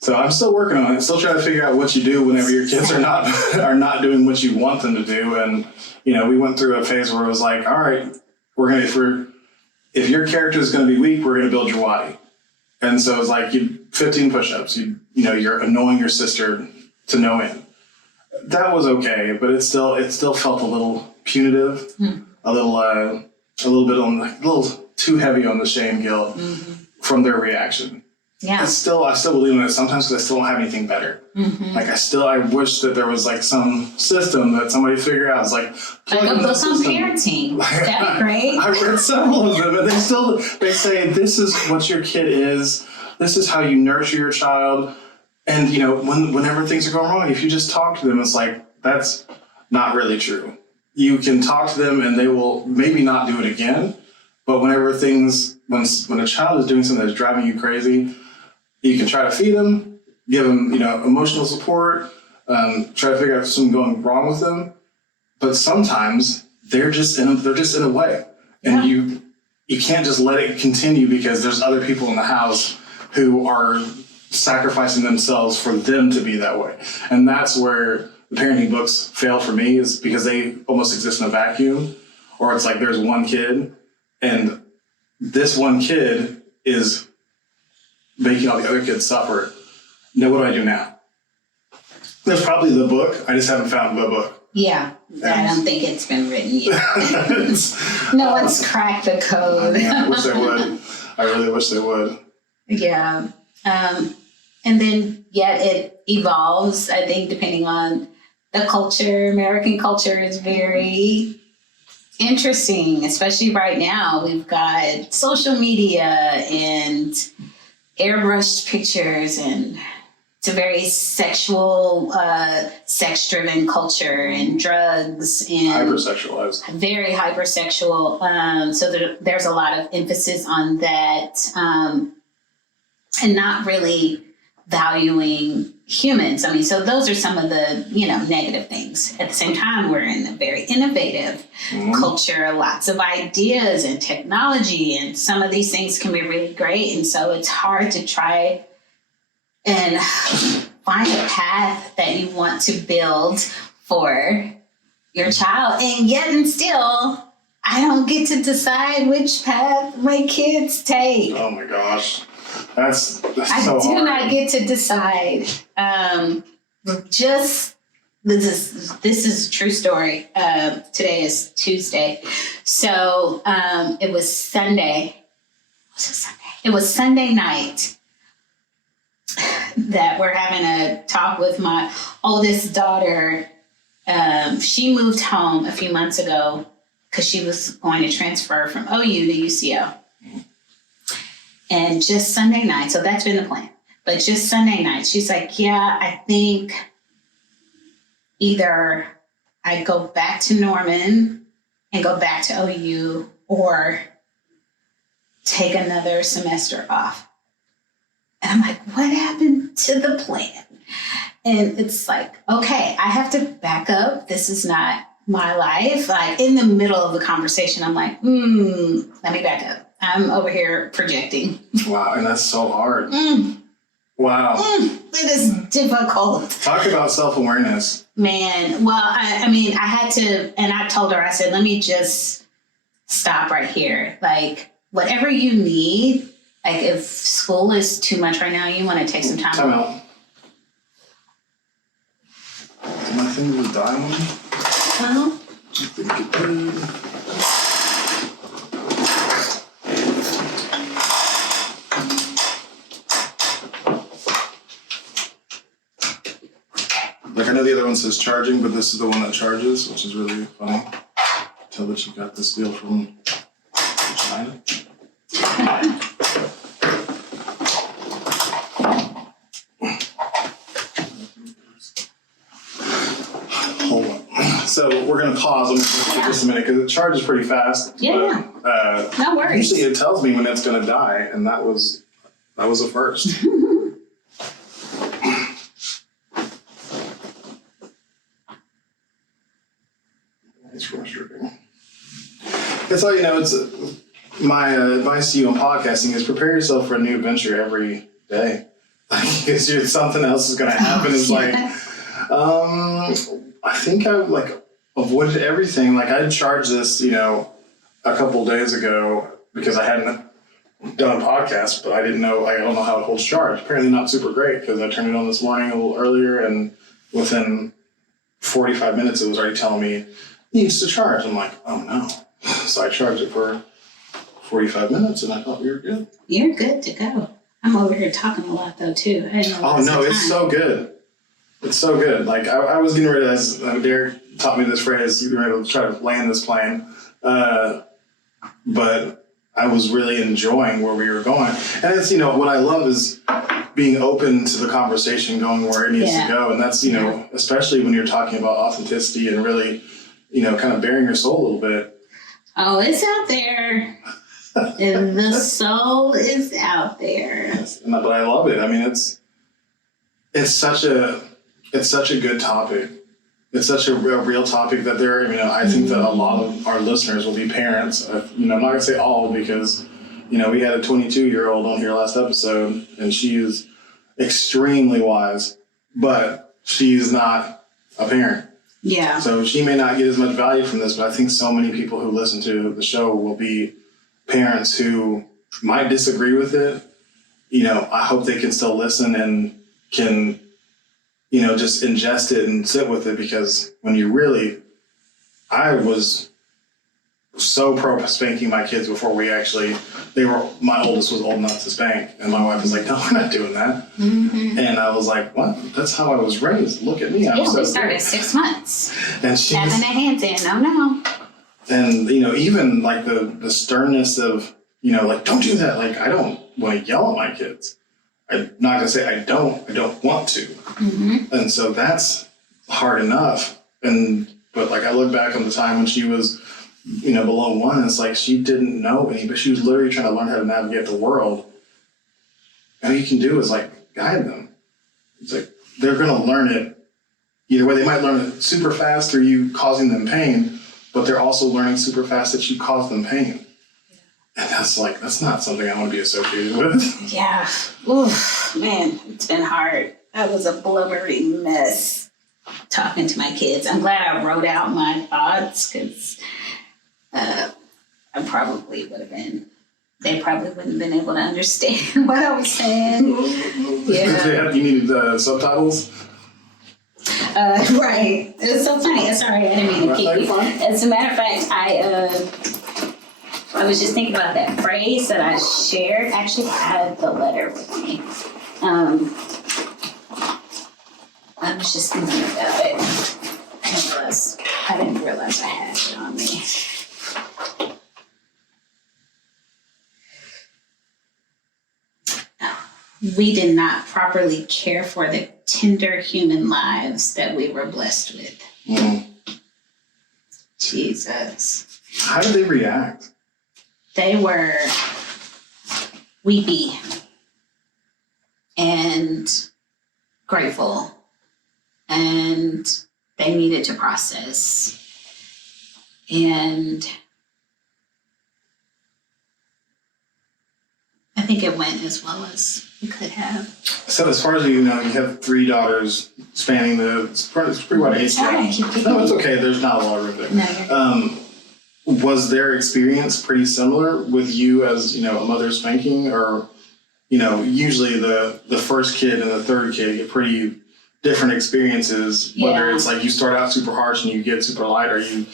So I'm still working on it. Still trying to figure out what you do whenever your kids are not doing what you want them to do. And, we went through a phase where it was like, all right, if your character is going to be weak, we're going to build your body. And so it's like 15 push-ups. You're annoying your sister to no end. That was okay, but it still felt a little punitive, a little too heavy on the shame guilt from their reaction. Yeah. I still believe in it sometimes because I still don't have anything better. Mm-hmm. Like, I wish that there was like some system that somebody figured out. It's like a book on parenting. That'd be great. I read several of them, and they say this is what your kid is. This is how you nurture your child. And whenever things are going wrong, if you just talk to them, it's like, that's not really true. You can talk to them, and they will maybe not do it again. But when a child is doing something that's driving you crazy, you can try to feed them, give them, emotional support, try to figure out if something going wrong with them. But sometimes they're just in a way, and you can't just let it continue because there's other people in the house who are sacrificing themselves for them to be that way. And that's where the parenting books fail for me, is because they almost exist in a vacuum, or it's like there's one kid, and this one kid is making all the other kids suffer. Now, what do I do now? There's probably the book. I just haven't found the book. Yeah, I don't think it's been written yet. No one's cracked the code. I wish they would. I really wish they would. Yeah. And then, yet it evolves, I think, depending on the culture. American culture is very interesting, especially right now. We've got social media and airbrushed pictures, and it's a very sexual, sex-driven culture, and drugs, and hypersexualized. Very hypersexual. So there's a lot of emphasis on that, and not really valuing humans. I mean, so those are some of the, negative things. At the same time, we're in a very innovative culture, lots of ideas and technology, and some of these things can be really great. And so it's hard to try and find a path that you want to build for your child. And yet and still, I don't get to decide which path my kids take. Oh my gosh. That's so hard. I do not get to decide. This is a true story. Today is Tuesday. So it was Sunday. Was it Sunday? It was Sunday night that we're having a talk with my oldest daughter she moved home a few months ago because she was going to transfer from OU to UCO. And just Sunday night, so that's been the plan. But just Sunday night, she's like, yeah, I think either I go back to Norman and go back to OU or take another semester off. And I'm like, what happened to the plan? And it's like, okay, I have to back up. This is not my life. Like in the middle of the conversation, I'm like, let me back up. I'm over here projecting. Wow, and that's so hard. Wow. It is difficult. Talk about self-awareness. Man, well, I mean, I had to, and I told her, I said, let me just stop right here. Like, whatever you need, like if school is too much right now, you want to take some time. Time out. Did my thing just die on me? Uh-huh. I think it did. Like I know the other one says charging, but this is the one that charges, which is really funny. Tell that you got this deal from China. Hold on. So we're gonna pause for just a minute because it charges pretty fast. Yeah. But, No worries. Usually it tells me when it's gonna die, and that was a first. It's frustrating. It's like, it's my advice to you on podcasting is prepare yourself for a new adventure every day. Because something else is going to happen. It's like, I think I avoided everything. Like I charged this, a couple days ago because I hadn't done a podcast, but I don't know how it holds charge. Apparently not super great because I turned it on this morning a little earlier and within 45 minutes it was already telling me needs to charge. I'm like, oh no. So I charged it for 45 minutes and I thought we were good. You're good to go. I'm over here talking a lot though too. I didn't know. Oh no, it's so good. It's so good. Like I was getting ready to, Derek taught me this phrase, you were able to try to land this plane. But I was really enjoying where we were going. And it's, what I love is being open to the conversation going where it needs to go. And that's, especially when you're talking about authenticity and really, kind of bearing your soul a little bit. Oh, it's out there. And the soul is out there. Yes. But I love it. I mean, it's such a good topic. It's such a real topic that I think that a lot of our listeners will be parents. I'm not going to say all because, we had a 22-year-old on here last episode and she is extremely wise, but she's not a parent. Yeah. So she may not get as much value from this, but I think so many people who listen to the show will be parents who might disagree with it. I hope they can still listen and can, just ingest it and sit with it because I was so pro spanking my kids before my oldest was old enough to spank. And my wife was like, no, we're not doing that. Mm-hmm. And I was like, what? That's how I was raised. Look at me. We started at 6 months. And she having a hand in. Oh, no. And, even like the sternness of, don't do that. Like, I don't want to yell at my kids. I'm not going to say I don't want to. Mm-hmm. And so that's hard enough. But I look back on the time when she was, below 1, it's like she didn't know any, but she was literally trying to learn how to navigate the world. And all you can do is guide them. It's like, they're going to learn it either way. They might learn it super fast through you causing them pain, but they're also learning super fast that you caused them pain. And that's not something I want to be associated with. Yeah. Oof, man, it's been hard. I was a blubbery mess talking to my kids. I'm glad I wrote out my thoughts because they probably wouldn't have been able to understand what I was saying. Yeah. You needed subtitles? Right. It was so funny. Sorry, I didn't mean to keep you. As a matter of fact, I was just thinking about that phrase that I shared. Actually, I had the letter with me. I was just thinking about it. realize I had it on me. We did not properly care for the tender human lives that we were blessed with. Mm. Jesus. How did they react? They were weepy and grateful, and they needed to process. And I think it went as well as it could have. So as far as you know, you have 3 daughters spanning it's pretty wide age gap. No, it's okay. There's not a lot of room there. No, was their experience pretty similar with you as, a mother spanking? Or, usually the first kid and the third kid get pretty different experiences, whether it's like you start out super harsh and you get super light, or you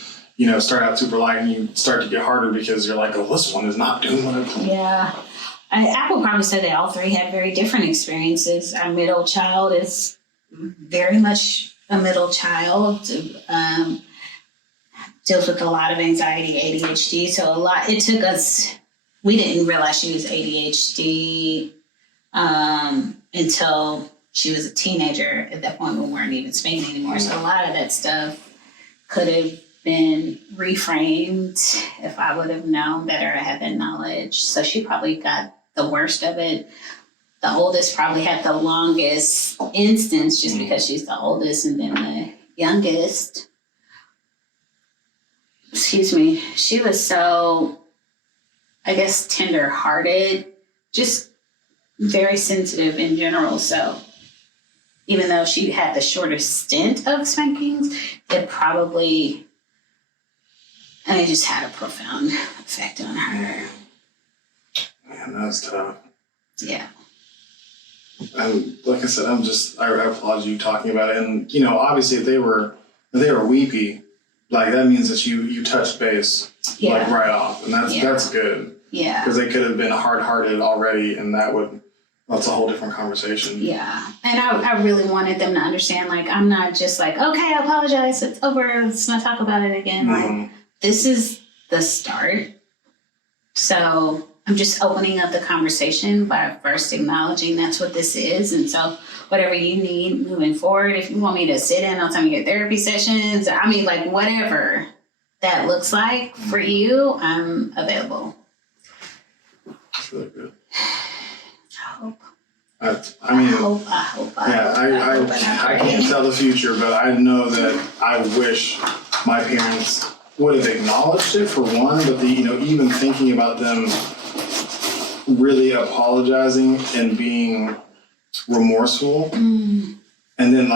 start out super light and you start to get harder because you're like, oh, this one is not doing what I planned. Yeah. I would probably say that all 3 had very different experiences. Our middle child is very much a middle child, deals with a lot of anxiety, ADHD. So it took us, we didn't realize she was ADHD until she was a teenager. At that point, we weren't even spanking anymore. So a lot of that stuff could have been reframed if I would have known better or had that knowledge. So she probably got the worst of it. The oldest probably had the longest instance just because she's the oldest, and then the youngest, she was so, I guess, tender-hearted, just very sensitive in general. So even though she had the shortest stint of spankings, it probably, just had a profound effect on her. Man, that's tough. Yeah. And like I said, I applaud you talking about it. And, obviously if they were weepy, like that means that you touched base like right off. And that's good. Yeah. Because they could have been hard-hearted already, and that's a whole different conversation. Yeah. And I really wanted them to understand, like, I'm not just like, okay, I apologize, it's over, let's not talk about it again. Mm-hmm. Like, this is the start. So I'm just opening up the conversation by first acknowledging that's what this is. And so whatever you need moving forward, if you want me to sit in on some of your therapy sessions, whatever that looks like for you, I'm available. That's really good. I hope. I hope. I can't tell the future, but I know that I wish my parents would have acknowledged it for one, but even thinking about them really apologizing and being remorseful. Mm. And then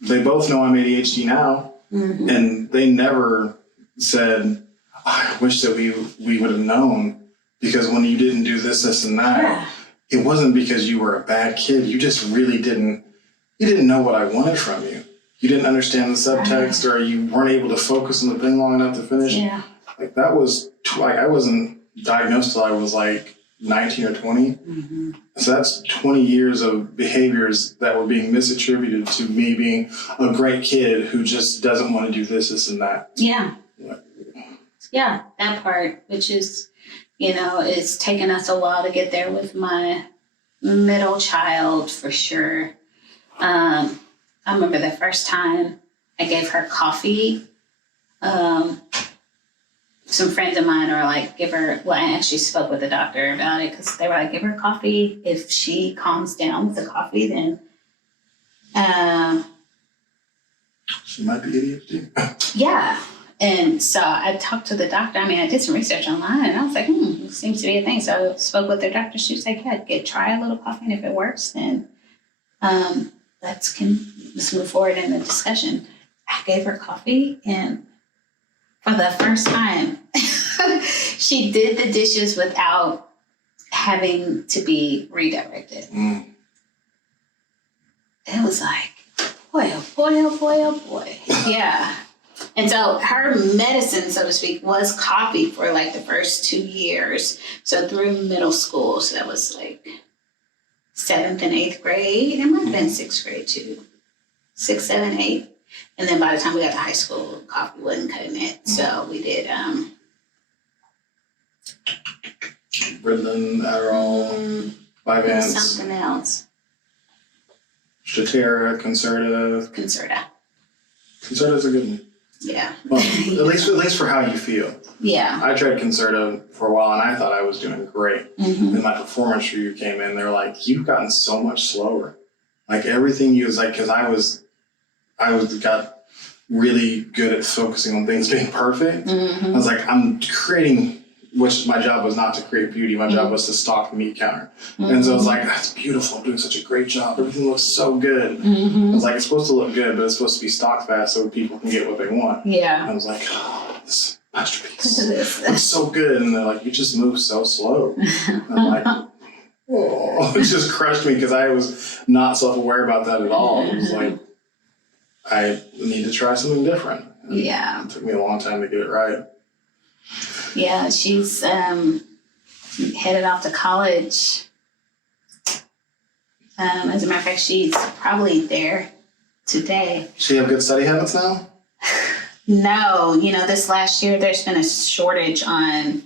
they both know I'm ADHD now, mm-hmm. and they never said, I wish that we would have known, because when you didn't do this and that, it wasn't because you were a bad kid. You just really didn't know what I wanted from you. You didn't understand the subtext, or you weren't able to focus on the thing long enough to finish. Yeah. That was I wasn't diagnosed till I was 19 or 20. Mm-hmm. So that's 20 years of behaviors that were being misattributed to me being a great kid who just doesn't want to do this and that. Yeah. Yeah, that part, which is, it's taken us a while to get there with my middle child, for sure. I remember the first time I gave her coffee. Some friends of mine are like, I actually spoke with the doctor about it, because they were like, give her coffee. If she calms down with the coffee, then she might be ADHD. Yeah. And so I talked to the doctor. I did some research online, and I was like, it seems to be a thing. So I spoke with the doctor. She was like, try a little coffee, and if it works, then let's move forward in the discussion. I gave her coffee, and for the first time, she did the dishes without having to be redirected. Mm. It was like, boy, oh boy, oh boy, oh boy. Yeah. And so her medicine, so to speak, was coffee for the first 2 years. So through middle school. So that was 7th and 8th grade. It might have been 6th grade too. 6, 7, 8. And then by the time we got to high school, coffee wasn't cutting it. So we did Ritalin, Adderall, Vyvanse, something else. Strattera, Concerta. Concerta's a good one. Yeah. Well, at least for how you feel. Yeah. I tried Concerta for a while and I thought I was doing great. Then my performance review came in. They're like, "You've gotten so much slower. Like everything you was like," because I got really good at focusing on things being perfect. I was like, I'm creating, which my job was not to create beauty. My job was to stock the meat counter. And so I was like, that's beautiful. I'm doing such a great job. Everything looks so good. I was like, it's supposed to look good, but it's supposed to be stocked fast so people can get what they want. Yeah. I was like, oh, this masterpiece looks so good. And they're like, you just move so slow. I'm like, oh, it just crushed me because I was not self-aware about that at all. It was like, I need to try something different. Yeah. It took me a long time to get it right. Yeah, she's headed off to college. As a matter of fact, she's probably there today. She have good study habits now? No, this last year there's been a shortage on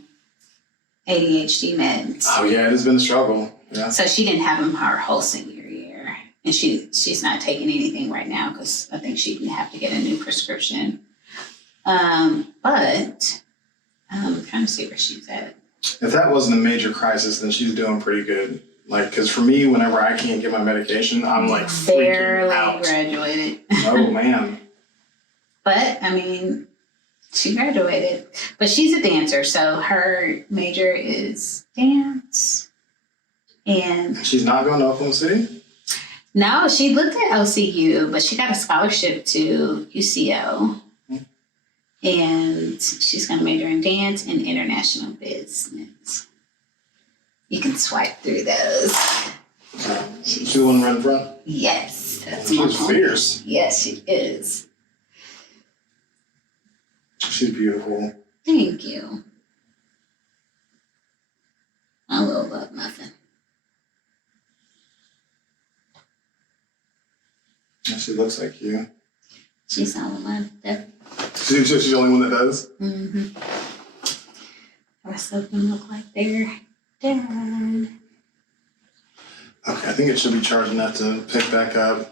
ADHD meds. Oh yeah, it has been a struggle. Yeah. So she didn't have them her whole senior year, and she's not taking anything right now because I think she'd have to get a new prescription. But I'm trying to see where she's at. If that wasn't a major crisis, then she's doing pretty good. Like, because for me, whenever I can't get my medication, I'm like freaking out. Barely graduated. Oh man. But I mean, she graduated. But she's a dancer, so her major is dance. And She's not going to Oklahoma City? no, she looked at OCU, but she got a scholarship to UCO. And she's going to major in dance and international business. You can swipe through those. She the one right in front? Yes, that's my She's point. fierce. Yes, she is. She's beautiful. Thank you. My little love muffin. She looks like you. She's the only one that. She's the only one that does? The rest of them look like they're done. Okay, I think it should be charged enough to pick back up.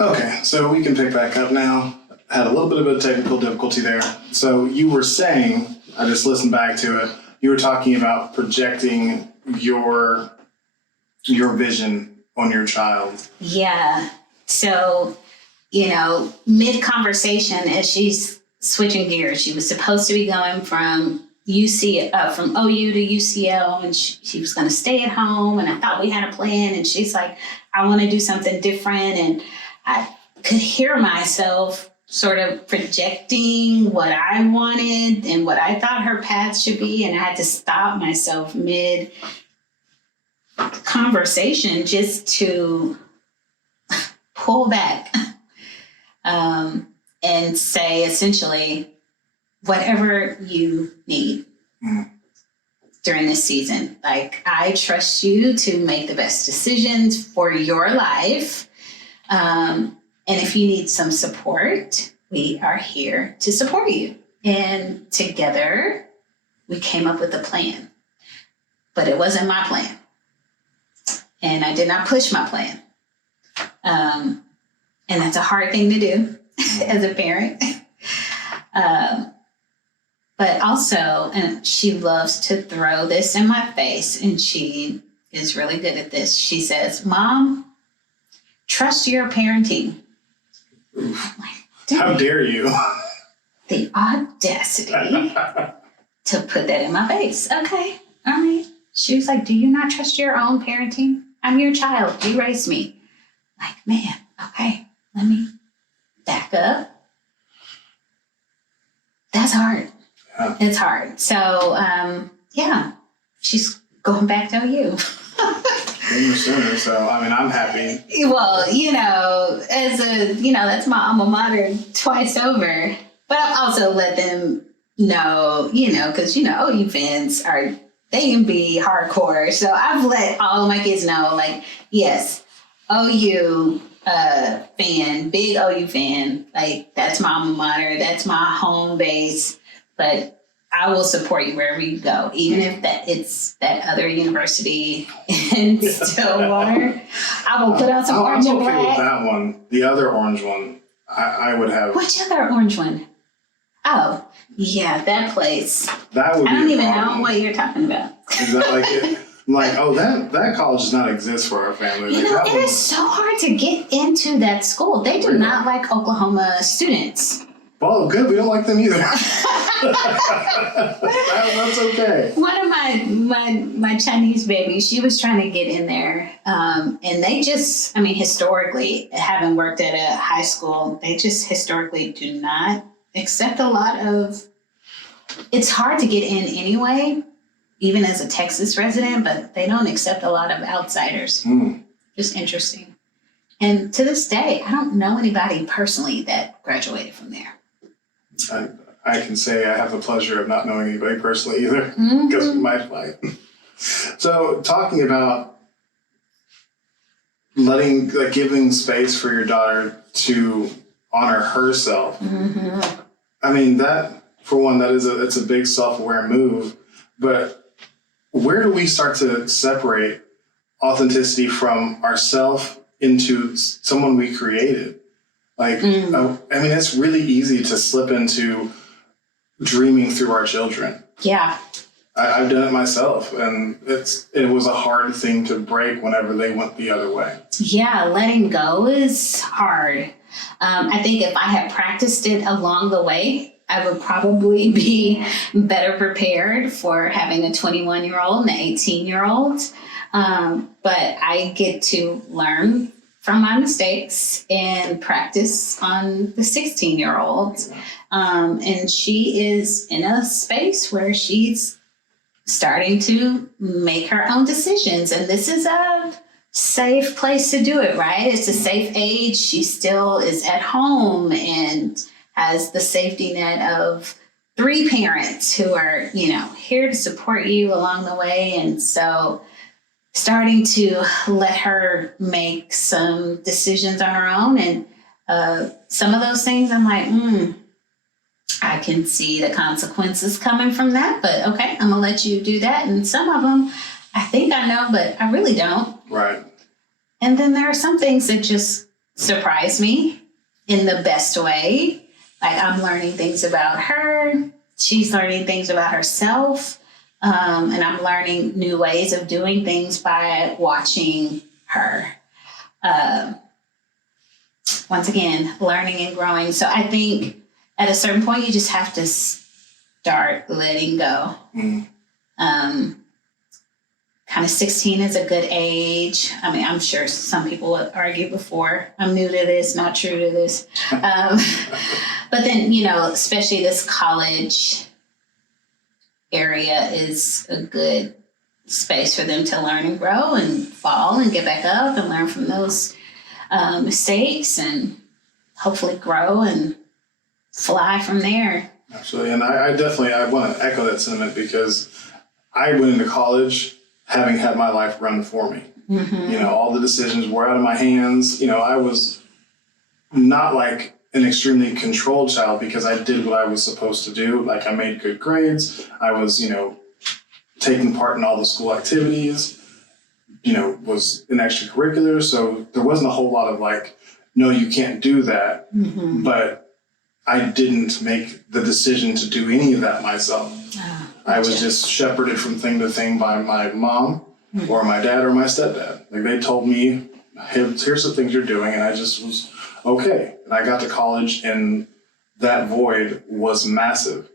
Okay, so we can pick back up now. Had a little bit of a technical difficulty there. So you were saying, I just listened back to it, you were talking about projecting your vision on your child. Yeah. So, mid-conversation, as she's switching gears, she was supposed to be going from from OU to UCL, and she was going to stay at home, and I thought we had a plan, and she's like, I want to do something different, and I could hear myself sort of projecting what I wanted and what I thought her path should be. And I had to stop myself mid conversation just to pull back and say essentially, whatever you need during this season. Like, I trust you to make the best decisions for your life. And if you need some support, we are here to support you. And together, we came up with a plan. But it wasn't my plan. And I did not push my plan. And that's a hard thing to do as a parent. But also, and she loves to throw this in my face, and she is really good at this. She says, Mom, trust your parenting. I'm like, how dare you? The audacity to put that in my face. Okay, all right. She was like, do you not trust your own parenting? I'm your child. You raised me. Like, man, okay, let me back up. That's hard. Yeah. It's hard. So, yeah, she's going back to OU. Sooner, so I mean, I'm happy. Well, that's my alma mater twice over. But I'll also let them know, because OU fans they can be hardcore. So I've let all of my kids know, like, yes, OU fan, big OU fan. Like, that's my alma mater. That's my home base. But I will support you wherever you go, even if it's that other university in Stillwater. I will put out some orange and black. With that one. The other orange one, I would have. Which other orange one? Oh, yeah, that place. That would. I don't even know what you're talking about. Is that like it? Like, oh, that college does not exist for our family. It is so hard to get into that school. They do not like Oklahoma students. Well, good. We don't like them either. That's okay. One of my Chinese babies, she was trying to get in there, and they just, historically, having worked at a high school, they just historically do not accept a lot of. It's hard to get in anyway, even as a Texas resident, but they don't accept a lot of outsiders. Just interesting. And to this day, I don't know anybody personally that graduated from there. I can say I have the pleasure of not knowing anybody personally either, because we might fight. So, talking about giving space for your daughter to honor herself. I mean, that, for one, it's a big self-aware move. But where do we start to separate authenticity from ourself into someone we created? It's really easy to slip into dreaming through our children. Yeah. I've done it myself, and it was a hard thing to break whenever they went the other way. Yeah, letting go is hard. I think if I had practiced it along the way, I would probably be better prepared for having a 21-year-old and an 18-year-old. But I get to learn from my mistakes and practice on the 16-year-old. And she is in a space where she's starting to make her own decisions. And this is a safe place to do it, right? It's a safe age. She still is at home and has the safety net of 3 parents who are, here to support you along the way. And so starting to let her make some decisions on her own. And some of those things I'm like, I can see the consequences coming from that, but okay, I'm gonna let you do that. And some of them I think I know, but I really don't. Right. And then there are some things that just surprise me in the best way. Like, I'm learning things about her. She's learning things about herself. And I'm learning new ways of doing things by watching her. Once again, learning and growing. So I think at a certain point, you just have to start letting go. Kind kind of 16 is a good age. I mean, I'm sure some people would argue before. I'm new to this, not true to this. But then, especially this college area is a good space for them to learn and grow and fall and get back up and learn from those mistakes and hopefully grow and fly from there. Absolutely. And I want to echo that sentiment because I went into college having had my life run for me. Mm-hmm. All the decisions were out of my hands. I was not like an extremely controlled child because I did what I was supposed to do. Like I made good grades. I was, taking part in all the school activities, was in extracurriculars. So there wasn't a whole lot of like, no, you can't do that. Mm-hmm. But I didn't make the decision to do any of that myself. Oh, I was just shepherded from thing to thing by my mom or my dad or my stepdad. Like they told me, hey, here's the things you're doing. And I just was okay. And I got to college and that void was massive.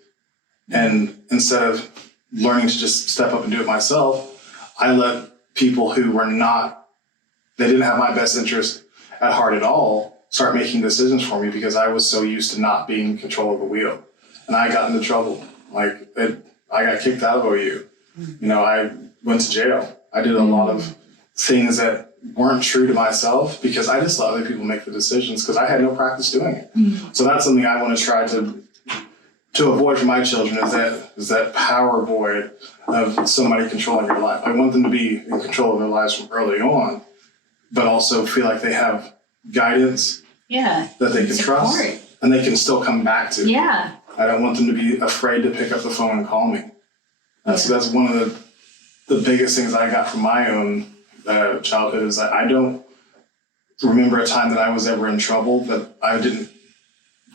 And instead of learning to just step up and do it myself, I let people who were they didn't have my best interest at heart at all start making decisions for me because I was so used to not being in control of the wheel. And I got into trouble. I got kicked out of OU. I went to jail. I did a lot of things that weren't true to myself because I just let other people make the decisions because I had no practice doing it. Mm-hmm. So that's something I want to try to avoid for my children is that power void of somebody controlling your life. I want them to be in control of their lives from early on, but also feel like they have guidance that they can trust and they can still come back to. Yeah. I don't want them to be afraid to pick up the phone and call me. That's one of the biggest things I got from my own childhood is that I don't remember a time that I was ever in trouble that I didn't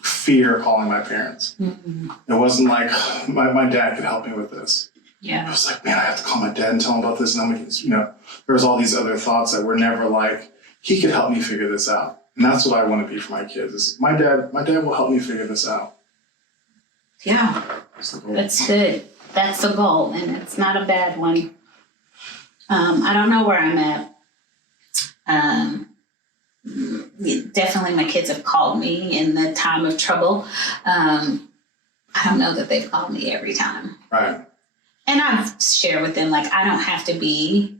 fear calling my parents. Mm-hmm. It wasn't like my dad could help me with this. Yeah. I was like, man, I have to call my dad and tell him about this. And there was all these other thoughts that were never like, he could help me figure this out. And that's what I want to be for my kids is my dad will help me figure this out. Yeah. That's good. That's the goal. And it's not a bad one. I don't know where I'm at. Definitely my kids have called me in the time of trouble. I don't know that they've called me every time. Right. And I've shared with them, like, I don't have to be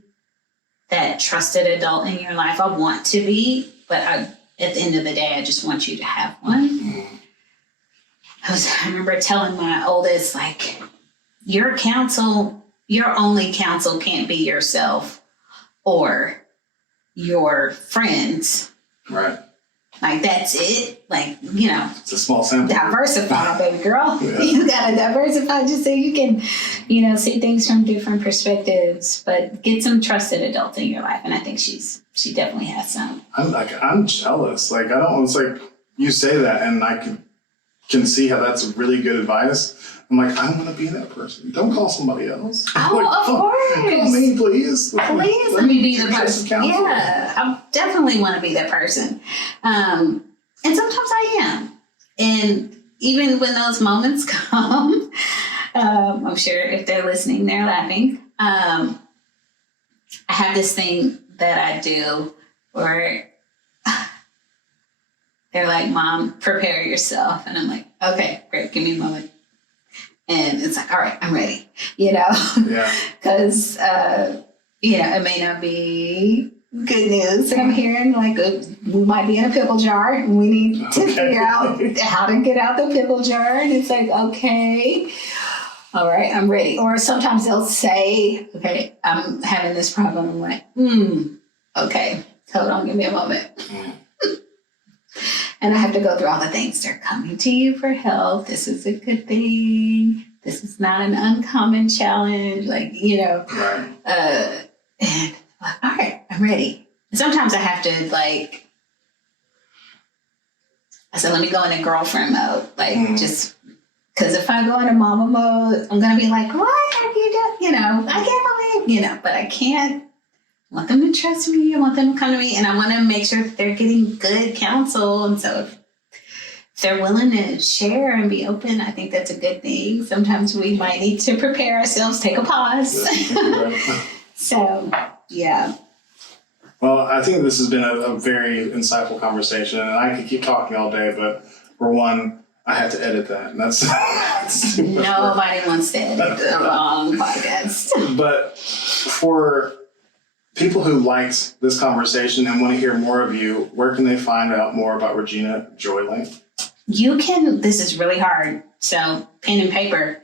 that trusted adult in your life. I want to be, but at the end of the day, I just want you to have one. Mm-hmm. I remember telling my oldest, like, your only counsel can't be yourself or your friends. Right. Like, that's it. Like, it's a small sample. Diversify, baby girl. Yeah. You got to diversify just so you can, see things from different perspectives, but get some trusted adults in your life. And I think she definitely has some. I'm jealous. Like, it's like you say that and I can see how that's really good advice. I'm like, I want to be that person. Don't call somebody else. Oh, like, of course. Call me, please. Please let me be the person. Yeah, I definitely want to be that person. And sometimes I am. And even when those moments come, I'm sure if they're listening, they're laughing. I have this thing that I do where they're like, Mom, prepare yourself. And I'm like, okay, great, give me a moment. And it's like, all right, I'm ready, Yeah. Because, it may not be good news that I'm hearing. Like, we might be in a pickle jar and we need to figure out how to get out the pickle jar. And it's like, okay, all right, I'm ready. Or sometimes they'll say, okay, I'm having this problem. I'm like, okay, hold on, give me a moment. And I have to go through all the things. They're coming to you for help. This is a good thing. This is not an uncommon challenge. Like, Right. And like, all right, I'm ready. And sometimes I have to I said, let me go into girlfriend mode. Like, just because if I go into mama mode, I'm going to be like, what have you done? I can't believe, but I can't. I want them to trust me. I want them to come to me. And I want to make sure that they're getting good counsel. And so if they're willing to share and be open, I think that's a good thing. Sometimes we might need to prepare ourselves, take a pause. So, yeah. Well, I think this has been a very insightful conversation, and I could keep talking all day, but for one, I had to edit that, and that's Nobody wants to edit the wrong podcast. But for people who liked this conversation and want to hear more of you, where can they find out more about Regina Joy Lane? You can, this is really hard, so pen and paper,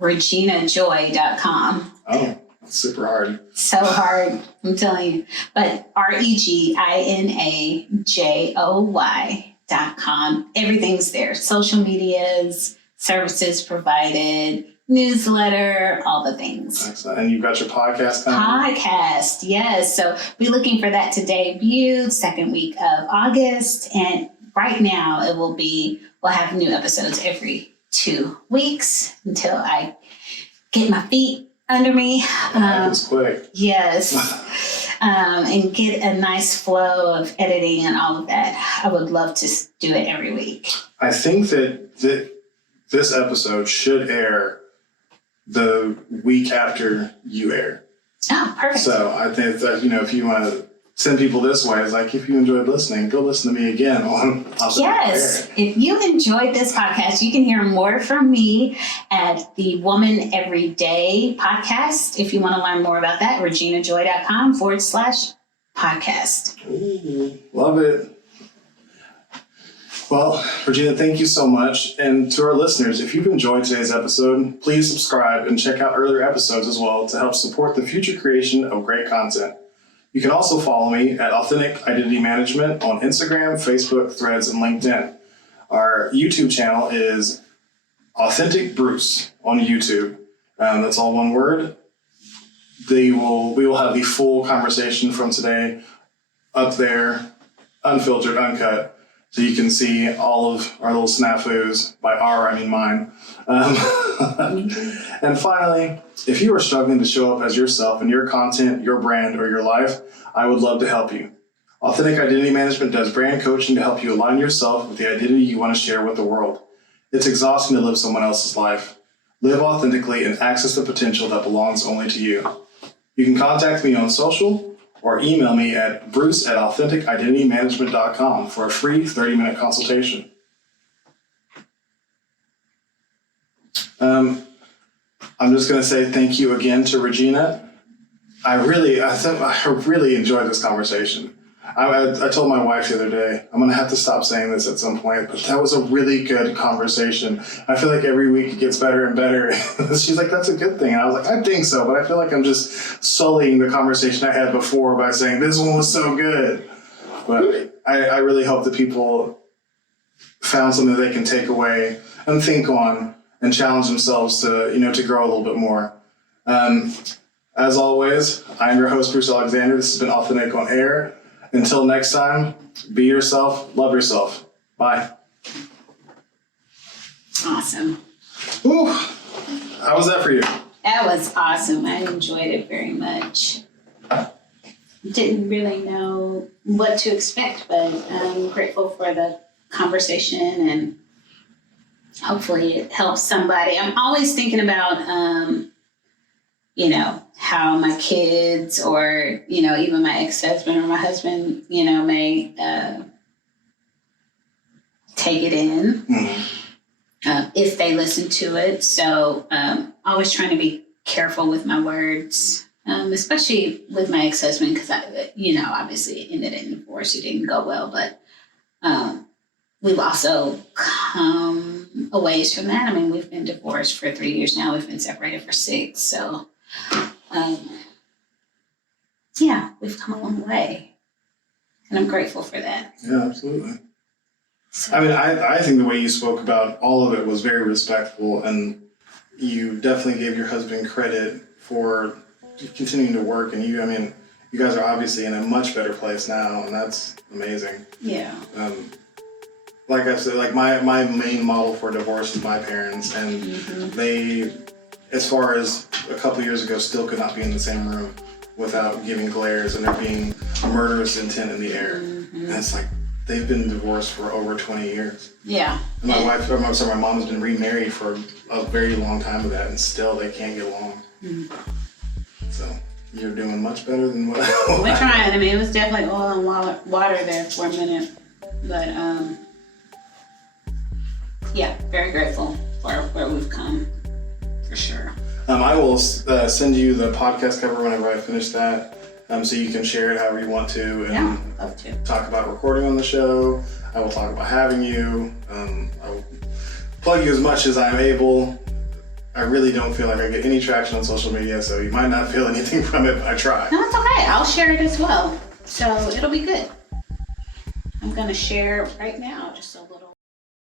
reginajoy.com. Oh, that's super hard. So hard, I'm telling you. But reginajoy.com. Everything's there. Social medias, services provided, newsletter, all the things. Excellent. And you've got your podcast coming? Podcast, yes. So we're looking for that to debut second week of August. And right now we'll have new episodes every 2 weeks until I get my feet under me. That was quick. Yes. And get a nice flow of editing and all of that. I would love to do it every week. I think that this episode should air the week after you air. Oh, perfect. So I think that, if you want to send people this way, it's like, if you enjoyed listening, go listen to me again on Yes. If you enjoyed this podcast, you can hear more from me at the Woman Everyday podcast. If you want to learn more about that, reginajoy.com/podcast. Ooh, love it. Well, Regina, thank you so much. And to our listeners, if you've enjoyed today's episode, please subscribe and check out earlier episodes as well to help support the future creation of great content. You can also follow me at Authentic Identity Management on Instagram, Facebook, Threads, and LinkedIn. Our YouTube channel is Authentic Bruce on YouTube. That's all one word. We will have the full conversation from today up there, unfiltered, uncut. So you can see all of our little snafus. By our, I mean mine. And finally, if you are struggling to show up as yourself in your content, your brand, or your life, I would love to help you. Authentic Identity Management does brand coaching to help you align yourself with the identity you want to share with the world. It's exhausting to live someone else's life. Live authentically and access the potential that belongs only to you. You can contact me on social or email me at bruce@authenticidentitymanagement.com for a free 30-minute consultation. I'm just going to say thank you again to Regina. I really enjoyed this conversation. I told my wife the other day, I'm going to have to stop saying this at some point, but that was a really good conversation. I feel like every week it gets better and better. She's like, that's a good thing. And I was like, I think so, but I feel like I'm just sullying the conversation I had before by saying this one was so good. But I really hope that people found something that they can take away and think on and challenge themselves to grow a little bit more. As always, I'm your host, Bruce Alexander. This has been Authentic on Air. Until next time, be yourself, love yourself. Bye. Awesome. Ooh, how was that for you? That was awesome. I enjoyed it very much. Didn't really know what to expect, but I'm grateful for the conversation and hopefully it helps somebody. I'm always thinking about, how my kids or, even my ex-husband or my husband, may take it in if they listen to it. So always trying to be careful with my words, especially with my ex-husband because, obviously it ended in divorce. It didn't go well, but we've also come a ways from that. I mean, we've been divorced for 3 years now. We've been separated for 6. So, we've come a long way. And I'm grateful for that. Yeah, absolutely. So, I mean, I think the way you spoke about all of it was very respectful, and you definitely gave your husband credit for continuing to work. And you guys are obviously in a much better place now, and that's amazing. Yeah. Like I said, like my main model for divorce is my parents, and they, as far as a couple years ago, still could not be in the same room without giving glares and there being murderous intent in the air. And it's like, they've been divorced for over 20 years. Yeah. And my mom has been remarried for a very long time with that, and still they can't get along. So You're doing much better than what We're trying. I mean, it was definitely oil and water there for a minute. But, yeah, very grateful for where we've come, for sure. I will send you the podcast cover whenever I finish that, so you can share it however you want to, and Yeah, love to. talk about recording on the show. I will talk about having you. I will plug you as much as I'm able. I really don't feel like I get any traction on social media, so you might not feel anything from it, but I try. No, it's okay. I'll share it as well. So it'll be good. I'm going to share right now just a little